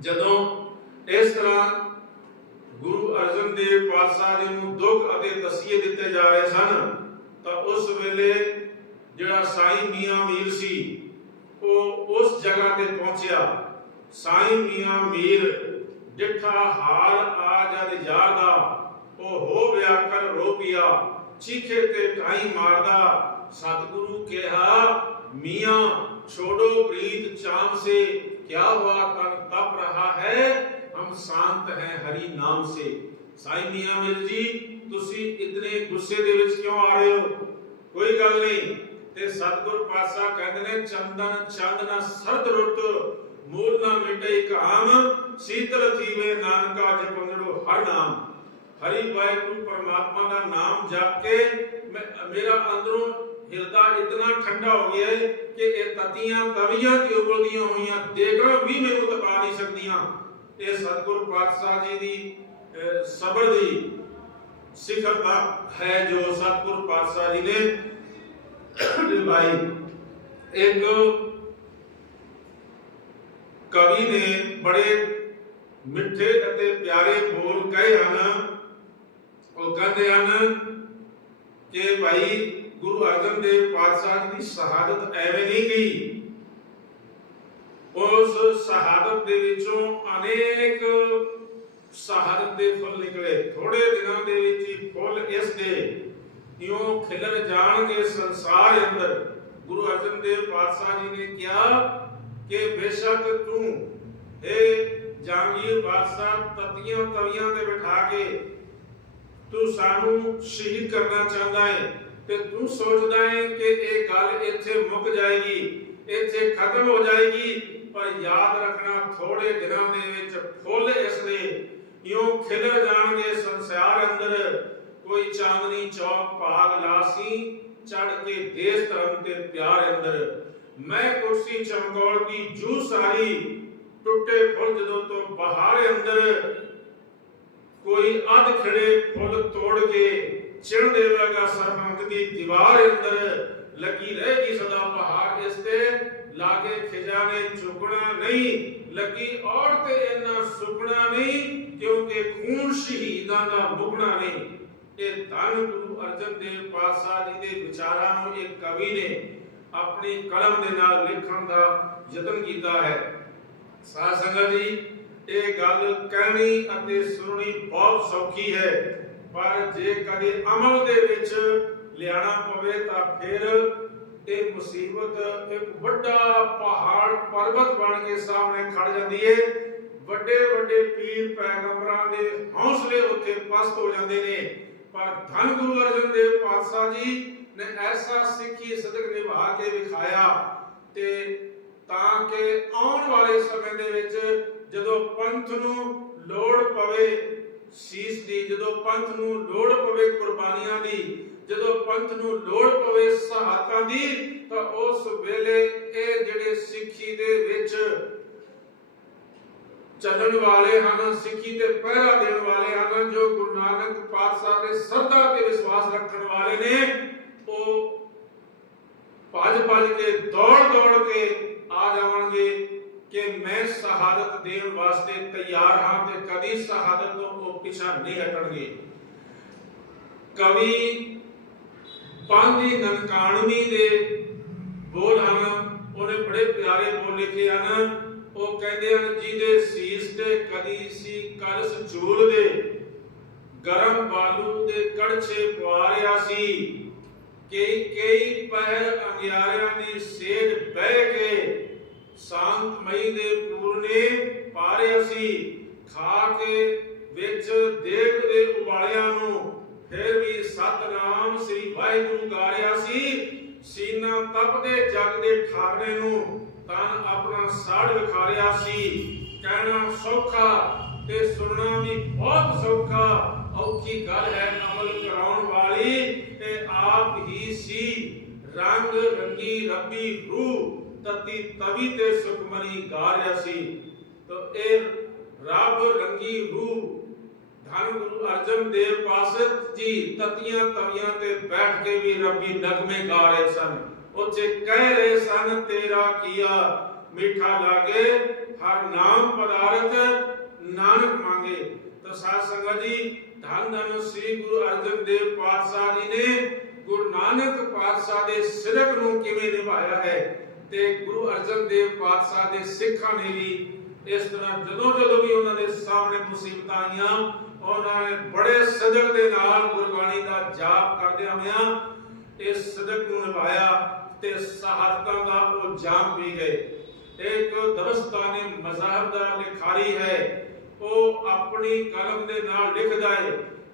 ਜਦੋਂ ਇਸ ਤਰ੍ਹਾਂ ਗੁਰੂ ਅਰਜਨ ਦੇਵ ਪਾਤਸ਼ਾਹ ਜੀ ਨੂੰ ਦੁੱਖ ਅਤੇ ਤਸੀਹੇ ਦਿੱਤੇ ਜਾ ਰਹੇ ਸਨ, ਤਾਂ ਉਸ ਵੇਲੇ ਜਿਹੜਾ ਸਾਈਂ ਮੀਆਂ ਮੀਰ ਸੀ, ਉਹ ਉਸ ਜਗ੍ਹਾ ਤੇ ਪਹੁੰਚਿਆ। ਸਾਈਂ ਮੀਆਂ ਮੀਰ ਡਿਠਾ ਹਾਲ ਆ ਜਦ ਯਾਦਾ ਉਹ ਹੋ ਵਿਆ ਕਰ ਰੋਪਿਆ ਚੀਖੇ ਤੇ ਢਾਈ ਮਾਰਦਾ, ਸਤਿਗੁਰੂ ਕਿਹਾ, ਮੀਆਂ, ਛੋੜੋ ਪ੍ਰੀਤ ਚਾਮ ਸੇ, ਕਿਆ ਹੁਆ ਕਨ ਤਪ हैं हरि नाम से ਸਾਈ ਮੀਆਂ ਮੀਰ ਜੀ ਤੁਸੀਂ ਇਤਨੇ ਗੁੱਸੇ ਦੇ ਵਿੱਚ ਕਿਉਂ ਆ ਰਹੇ ਹੋ ਕੋਈ ਗੱਲ ਨਹੀਂ ਤੇ ਸਤਿਗੁਰ ਪਾਤਸ਼ਾਹ ਕਹਿੰਦੇ ਨੇ ਚੰਦਨ ਚੰਦਨ ਸਰਦ ਰੁੱਤ ਮੂਲ ਨਾ ਮਿਟੇ ਕਾਮ ਸੀਤਲ ਥੀਵੇ ਨਾਨਕਾ ਜਪੰਦੜੋ ਹਰ ਨਾਮ ਹਰੀ ਵਾਹਿਗੁਰੂ ਪਰਮਾਤਮਾ ਦਾ ਨਾਮ ਜਪ ਕੇ ਮੈਂ- ਮੇਰਾ ਅੰਦਰੋਂ ਹਿਰਦਾ ਇਤਨਾ ਠੰਡਾ ਹੋ ਗਿਆ ਹੈ ਕਿ ਇਹ ਤਤੀਆਂ ਤਵੀਆਂ ਤੇ ਉਬਲਦੀਆਂ ਹੋਈਆਂ ਦੇਗਾਂ ਵੀ ਮੈਨੂੰ ਤਪਾ ਨਹੀਂ ਸਕਦੀਆਂ ਇਹ ਸਤਿਗੁਰ ਪਾਤਸ਼ਾਹ ਜੀ ਦੀ ਸਬਰ ਦੀ ਸਿਖਰਤਾ ਹੈ ਜੋ ਸਤਿਗੁਰ ਪਾਤਸ਼ਾਹ ਜੀ ਨੇ ਨਿਭਾਈ ਇੱਕ ਕਵੀ ਨੇ ਬੜੇ ਮਿੱਠੇ ਅਤੇ ਪਿਆਰੇ ਬੋਲ ਕਹੇ ਹਨ। ਉਹ ਕਹਿੰਦੇ ਹਨ ਕਿ ਭਾਈ, ਗੁਰੂ ਅਰਜਨ ਦੇਵ ਪਾਤਸ਼ਾਹ ਜੀ ਦੀ ਸ਼ਹਾਦਤ ਐਵੇਂ ਨਹੀਂ ਗਈ। ਉਸ ਸ਼ਹਾਦਤ ਦੇ ਵਿੱਚੋਂ ਅਨੇਕ ਸ਼ਹਾਦਤ ਦੇ ਫੁੱਲ ਨਿਕਲੇ। ਥੋੜੇ ਦਿਨਾਂ ਦੇ ਵਿੱਚ ਹੀ ਫੁੱਲ ਇਸ ਦੇ ਇਉਂ ਖਿਲਰ ਜਾਣਗੇ ਸੰਸਾਰ ਅੰਦਰ। ਗੁਰੂ ਅਰਜਨ ਦੇਵ ਪਾਤਸ਼ਾਹ ਜੀ ਨੇ ਕਿਹਾ ਕਿ ਬੇਸ਼ੱਕ ਤੂੰ ਇਹ ਜਹਾਂਗੀਰ ਬਾਦਸ਼ਾਹ ਤਤੀਆਂ ਤਵੀਆਂ ਤੇ ਬਿਠਾ ਕੇ ਤੂੰ ਸਾਨੂੰ ਸ਼ਹੀਦ ਕਰਨਾ ਚਾਹੁੰਦਾ ਹੈ ਤੇ ਤੂੰ ਸੋਚਦਾ ਹੈ ਕਿ ਇਹ ਗੱਲ ਇੱਥੇ ਮੁੱਕ ਜਾਏਗੀ, ਇੱਥੇ ਖਤਮ ਹੋ ਜਾਏਗੀ। ਪਰ ਯਾਦ ਰੱਖਣਾ ਥੋੜੇ ਦਿਨਾਂ ਦੇ ਵਿੱਚ ਫੁੱਲ ਇਸ ਦੇ, ਇਉਂ ਖਿਲਰ ਜਾਣਗੇ ਸੰਸਾਰ ਅੰਦਰ। ਕੋਈ ਚਾਂਦਨੀ ਚੌਕ ਭਾਗ ਲਾਸੀ ਚੜ ਕੇ ਦੇਸ਼ ਧਰਮ ਤੇ ਪਿਆਰ ਅੰਦਰ। ਮੈਂ ਕੁਰਸੀ ਚਮਕੌਲ ਦੀ ਜੂ ਸਾਰੀ, ਟੁੱਟੇ ਫੁੱਲ ਜਦੋਂ ਤੋਂ ਬਹਾਰ ਅੰਦਰ। ਕੋਈ ਅਧ ਖੜੇ ਫੁੱਲ ਤੋੜ ਕੇ ਚਿਣ ਦੇਵੇਗਾ ਸਰਹੰਦ ਦੀ ਦੀਵਾਰ ਅੰਦਰ। ਲੱਗੀ ਰਹੇਗੀ ਸਦਾ ਪਹਾੜ ਇਸ ਤੇ। ਲਾਗੇ ਖਿਜਾਨੇ ਝੁਕਣਾ ਨਹੀਂ, ਲੱਗੀ ਔੜ ਤੇ ਇੰਨਾ ਸੁਕਣਾ ਨਹੀਂ, ਕਿਉਂਕਿ ਖੂਨ ਸ਼ਹੀਦਾਂ ਦਾ ਮੁਕਣਾ ਨਹੀਂ। ਇਹ ਧੰਨ ਗੁਰੂ ਅਰਜਨ ਦੇਵ ਪਾਤਸ਼ਾਹ ਜੀ ਦੇ ਵਿਚਾਰਾਂ ਨੂੰ ਇੱਕ ਕਵੀ ਨੇ ਆਪਣੀ ਕਲਮ ਦੇ ਨਾਲ ਲਿਖਣ ਦਾ ਯਤਨ ਕੀਤਾ ਹੈ। ਸਾਧ ਸੰਗਤ ਜੀ, ਇਹ ਗੱਲ ਕਹਿਣੀ ਅਤੇ ਸੁਣਨੀ ਬਹੁਤ ਸੌਖੀ ਹੈ, ਪਰ ਜੇ ਕਦੇ ਅਮਲ ਦੇ ਵਿੱਚ ਲਿਆਣਾ ਪਵੇ ਤਾਂ ਫਿਰ ਇਹ ਮੁਸੀਬਤ ਇੱਕ ਵੱਡਾ ਪਹਾੜ ਪਰਬਤ ਬਣ ਕੇ ਸਾਹਮਣੇ ਖੜ ਜਾਂਦੀ ਹੈ ਵੱਡੇ ਵੱਡੇ ਪੀਰ ਪੈਗੰਬਰਾਂ ਦੇ ਹੌਸਲੇ ਉੱਥੇ ਪਸਤ ਹੋ ਜਾਂਦੇ ਨੇ। ਪਰ ਧੰਨ ਗੁਰੂ ਅਰਜਨ ਦੇਵ ਪਾਤਸ਼ਾਹ ਜੀ ਨੇ ਐਸਾ ਸਿੱਖੀ ਸਦਕ ਨਿਭਾ ਕੇ ਵਿਖਾਇਆ ਤੇ ਤਾਂ ਕਿ ਆਉਣ ਵਾਲੇ ਸਮੇਂ ਦੇ ਵਿੱਚ ਜਦੋਂ ਪੰਥ ਨੂੰ ਲੋੜ ਪਵੇ, ਸੀਸ ਦੀ, ਜਦੋਂ ਪੰਥ ਨੂੰ ਲੋੜ ਪਵੇ ਕੁਰਬਾਨੀਆਂ ਦੀ ਜਦੋਂ ਪੰਥ ਨੂੰ ਲੋੜ ਪਵੇ ਸਹਾਇਤਾ ਦੀ, ਤਾਂ ਉਸ ਵੇਲੇ ਇਹ ਜਿਹੜੇ ਸਿੱਖੀ ਦੇ ਵਿੱਚ ਚੱਲਣ ਵਾਲੇ ਹਨ, ਸਿੱਖੀ ਤੇ ਪਹਿਰਾ ਦੇਣ ਵਾਲੇ ਹਨ, ਜੋ ਗੁਰੂ ਨਾਨਕ ਪਾਤਸ਼ਾਹ ਦੇ ਸਰਦਾ ਤੇ ਵਿਸ਼ਵਾਸ ਰੱਖਣ ਵਾਲੇ ਨੇ, ਉਹ ਭੱਜ ਭੱਜ ਕੇ ਦੌੜ ਦੌੜ ਕੇ ਆ ਜਾਵਣਗੇ ਕਿ ਮੈਂ ਸ਼ਹਾਦਤ ਦੇਣ ਵਾਸਤੇ ਤਿਆਰ ਹਾਂ ਤੇ ਕਦੀ ਸ਼ਹਾਦਤ ਤੋਂ ਉਹ ਪਿਛਾ ਨਹੀਂ ਹਟਣਗੇ। ਕਵੀ ਪੰਜ ਨਨਕਾਣਵੀ ਦੇ ਬੋਲ ਹਨ, ਉਹਨੇ ਬੜੇ ਪਿਆਰੇ ਬੋਲ ਲਿਖੇ ਹਨ। ਉਹ ਕਹਿੰਦੇ ਹਨ, ਜਿਹਦੇ ਸੀਸ ਤੇ ਕਦੀ ਸੀ ਕਲਸ ਝੂਲ ਦੇ ਗਰਮ ਬਾਲੂ ਦੇ ਕੜਛੇ ਪਵਾਰਿਆ ਸੀ। ਕਈ ਕਈ ਪਹਿਰ ਅੰਗਿਆਰਿਆਂ ਦੀ ਸੇਜ ਬਹਿ ਕੇ ਸ਼ਾਂਤਮਈ ਦੇ ਪੂਰਨੇ ਪਾਰਿਆ ਸੀ। ਖਾ ਕੇ ਵਿੱਚ ਦੇਗ ਦੇ ਉਬਾਲਿਆਂ ਨੂੰ ਫਿਰ ਵੀ ਸਤਨਾਮ ਸ੍ਰੀ ਵਾਹਿਗੁਰੂ ਗਾਇਆ ਸੀ। ਸੀਨਾ ਤਪਦੇ ਜਗ ਦੇ ਠਾਰਨੇ ਨੂੰ ਤਨ ਆਪਣਾ ਸਾੜ ਵਿਖਾਰਿਆ ਸੀ। ਕਹਿਣਾ ਸੌਖਾ ਤੇ ਸੁਣਨਾ ਵੀ ਬਹੁਤ ਸੌਖਾ। ਔਖੀ ਗੱਲ ਹੈ ਅਮਲ ਕਰਾਉਣ ਵਾਲੀ ਤੇ ਆਪ ਹੀ ਸੀ। ਰੰਗ ਰੰਗੀ ਰੱਬੀ ਰੂਹ ਤਤੀ ਤਵੀ ਤੇ ਸੁਖਮਨੀ ਗਾਰਿਆ ਸੀ। ਤੋ ਇਹ ਰੱਬ ਰੰਗੀ ਰੂਹ ਧੰਨ ਗੁਰੂ ਅਰਜਨ ਦੇਵ ਪਾਸਤ ਜੀ ਤਤੀਆਂ ਤਵੀਆਂ ਤੇ ਬੈਠ ਕੇ ਵੀ ਰੱਬੀ ਨਗਮੇ ਗਾ ਰਹੇ ਸਨ। ਉੱਚੇ ਕਹਿ ਰਹੇ ਸਨ, ਤੇਰਾ ਕੀਆ ਮਿੱਠਾ ਲਾਗੇ, ਹਰ ਨਾਮ ਪਦਾਰਥ ਨਾਨਕ ਮੰਗੇ। ਤਾਂ ਸਾਧ ਸੰਗਤ ਜੀ, ਧੰਨ ਧੰਨ ਸ੍ਰੀ ਗੁਰੂ ਅਰਜਨ ਦੇਵ ਪਾਤਸ਼ਾਹ ਜੀ ਨੇ ਗੁਰੂ ਨਾਨਕ ਪਾਤਸ਼ਾਹ ਦੇ ਸਿਰਕ ਨੂੰ ਕਿਵੇਂ ਨਿਭਾਇਆ ਹੈ ਤੇ ਗੁਰੂ ਅਰਜਨ ਦੇਵ ਪਾਤਸ਼ਾਹ ਦੇ ਸਿੱਖਾਂ ਨੇ ਵੀ ਇਸ ਤਰ੍ਹਾਂ ਜਦੋਂ ਜਦੋਂ ਵੀ ਉਹਨਾਂ ਦੇ ਸਾਹਮਣੇ ਮੁਸੀਬਤਾਂ ਆਈਆਂ ਉਹਨਾਂ ਨੇ ਬੜੇ ਸਦਕ ਦੇ ਨਾਲ ਗੁਰਬਾਣੀ ਦਾ ਜਾਪ ਕਰਦਿਆਂ ਹੋਇਆਂ ਇਸ ਸਦਕ ਨੂੰ ਨਿਭਾਇਆ ਤੇ ਸ਼ਹਾਦਤਾਂ ਦਾ ਉਹ ਜਾਮ ਵੀ ਗਏ। ਇੱਕ ਦਰਸਤਾਨੇ ਮਜ਼ਹਬ ਦਾ ਲਿਖਾਰੀ ਹੈ, ਉਹ ਆਪਣੀ ਕਲਮ ਦੇ ਨਾਲ ਲਿਖਦਾ ਹੈ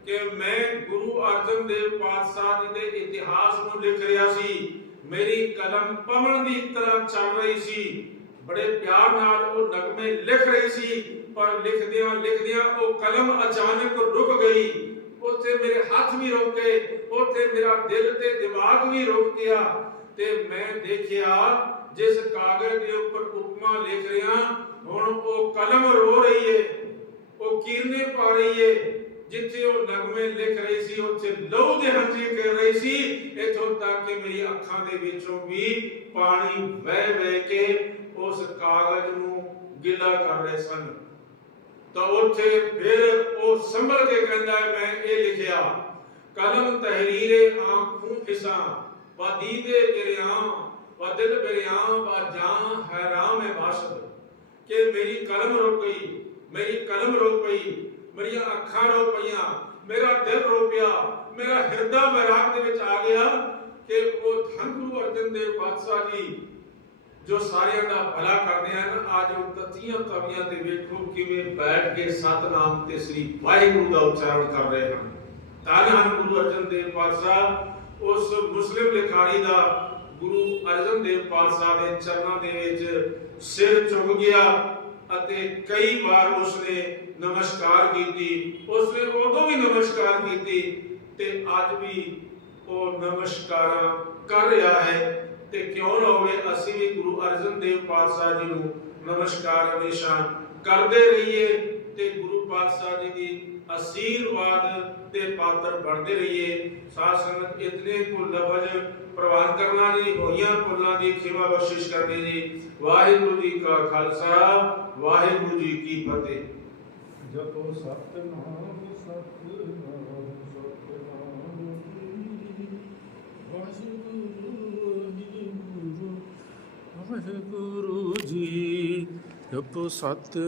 ਕਿ ਮੈਂ ਗੁਰੂ ਅਰਜਨ ਦੇਵ ਪਾਤਸ਼ਾਹ ਜੀ ਦੇ ਇਤਿਹਾਸ ਨੂੰ ਲਿਖ ਰਿਹਾ ਸੀ। ਮੇਰੀ ਕਲਮ ਪਵਨ ਦੀ ਤਰ੍ਹਾਂ ਚੱਲ ਰਹੀ ਸੀ। ਬੜੇ ਪਿਆਰ ਨਾਲ ਉਹ ਨਗਮੇ ਲਿਖ ਰਹੀ ਸੀ। ਪਰ ਲਿਖਦਿਆਂ ਲਿਖਦਿਆਂ ਉਹ ਕਲਮ ਅਚਾਨਕ ਰੁਕ ਗਈ। ਉੱਥੇ ਮੇਰੇ ਹੱਥ ਵੀ ਰੁਕ ਗਏ, ਉੱਥੇ ਮੇਰਾ ਦਿਲ ਤੇ ਦਿਮਾਗ ਵੀ ਰੁਕ ਗਿਆ ਤੇ ਮੈਂ ਦੇਖਿਆ, ਜਿਸ ਕਾਗਜ਼ ਦੇ ਉੱਪਰ ਉਪਮਾ ਲਿਖ ਰਿਹਾ, ਹੁਣ ਉਹ ਕਲਮ ਰੋ ਰਹੀ ਏ, ਉਹ ਕੀਰਨੇ ਪਾ ਰਹੀ ਏ, ਜਿੱਥੇ ਉਹ ਨਗਮੇ ਲਿਖ ਰਹੀ ਸੀ, ਉੱਥੇ ਲਹੂ ਦੇ ਹੰਝੇ ਕਰ ਰਹੀ ਸੀ, ਇਥੋਂ ਤੱਕ ਕਿ ਮੇਰੀ ਅੱਖਾਂ ਦੇ ਵਿੱਚੋਂ ਵੀ ਪਾਣੀ ਵਹਿ ਵਹਿ ਕੇ ਉਸ ਕਾਗਜ਼ ਨੂੰ ਗਿੱਲਾ ਕਰ ਰਹੇ ਸਨ। ਤਾਂ ਉੱਥੇ ਫਿਰ ਉਹ ਸੰਭਲ ਕੇ ਕਹਿੰਦਾ ਹੈ, ਮੈਂ ਇਹ ਲਿਖਿਆ ਕਲਮ ਤਹਰੀਰੇ ਆਂਖੋਂ ਫਿਸਾਂ ਵਦੀਦੇ ਗਿਰਿਆਂ ਵਦਲ ਬਿਰਿਆਂ ਵਾ ਜਾਂ ਹੈਰਾਮ ਹੈ ਬਾਸ਼ਦ ਕਿ ਮੇਰੀ ਕਲਮ ਰੁਕ ਗਈ ਮੇਰੀ ਕਲਮ ਰੁਕ ਪਈ ਮੇਰੀਆਂ ਅੱਖਾਂ ਰੋ ਪਈਆਂ ਮੇਰਾ ਦਿਲ ਰੋ ਪਿਆ ਮੇਰਾ ਹਿਰਦਾ ਵਿਰਾਗ ਦੇ ਵਿੱਚ ਆ ਗਿਆ ਕਿ ਉਹ ਧੰਨ ਅਰਜਨ ਦੇਵ ਪਾਤਸ਼ਾਹ ਜੀ ਜੋ ਸਾਰਿਆਂ ਦਾ ਭਲਾ ਕਰਦੇ ਹਨ, ਅੱਜ ਉਹ ਤਤੀਆਂ ਤਵੀਆਂ ਤੇ ਵੇਖੋ ਕਿਵੇਂ ਬੈਠ ਕੇ ਸਤਨਾਮ ਤੇ ਸ੍ਰੀ ਵਾਹਿਗੁਰੂ ਦਾ ਉਚਾਰਨ ਕਰ ਰਹੇ ਹਨ। ਤਾਂ ਹਨ ਗੁਰੂ ਅਰਜਨ ਦੇਵ ਪਾਤਸ਼ਾਹ, ਉਸ ਮੁਸਲਿਮ ਲਿਖਾਰੀ ਦਾ ਗੁਰੂ ਅਰਜਨ ਦੇਵ ਪਾਤਸ਼ਾਹ ਦੇ ਚਰਨਾਂ ਦੇ ਵਿੱਚ ਸਿਰ ਝੁਕ ਗਿਆ ਅਤੇ ਕਈ ਵਾਰ ਉਸਨੇ ਨਮਸਕਾਰ ਕੀਤੀ, ਉਸਨੇ ਉਦੋਂ ਵੀ ਨਮਸਕਾਰ ਕੀਤੀ ਤੇ ਅੱਜ ਵੀ ਉਹ ਨਮਸਕਾਰਾਂ ਕਰ ਰਿਹਾ ਹੈ। ਤੇ ਕਿਉਂ ਨਾ ਹੋਵੇ ਅਸੀਂ ਵੀ ਗੁਰੂ ਅਰਜਨ ਦੇਵ ਪਾਤਸ਼ਾਹ ਜੀ ਨੂੰ ਨਮਸਕਾਰ ਹਮੇਸ਼ਾ ਕਰਦੇ ਰਹੀਏ ਤੇ ਗੁਰੂ ਪਾਤਸ਼ਾਹ ਜੀ ਦੀ ਅਸੀਰਵਾਦ ਤੇ ਪਾਤਰ ਬਣਦੇ ਰਹੀਏ। ਸਾਧ ਸੰਗਤ, ਇਤਨੇ ਕੋ ਲਫ਼ਜ਼ ਪ੍ਰਵਾਨ ਕਰਨਾ ਜੀ, ਹੋਈਆਂ ਭੁੱਲਾਂ ਦੀ ਖਿਮਾ ਬਖਸ਼ਿਸ਼ ਕਰਨੀ ਜੀ। ਵਾਹਿਗੁਰੂ ਜੀ ਕਾ ਖਾਲਸਾ, ਵਾਹਿਗੁਰੂ ਜੀ ਕੀ ਫਤਿਹ। ਜਪੋ ਸਤਨਾਮ। ਜਪੋ ਸਤ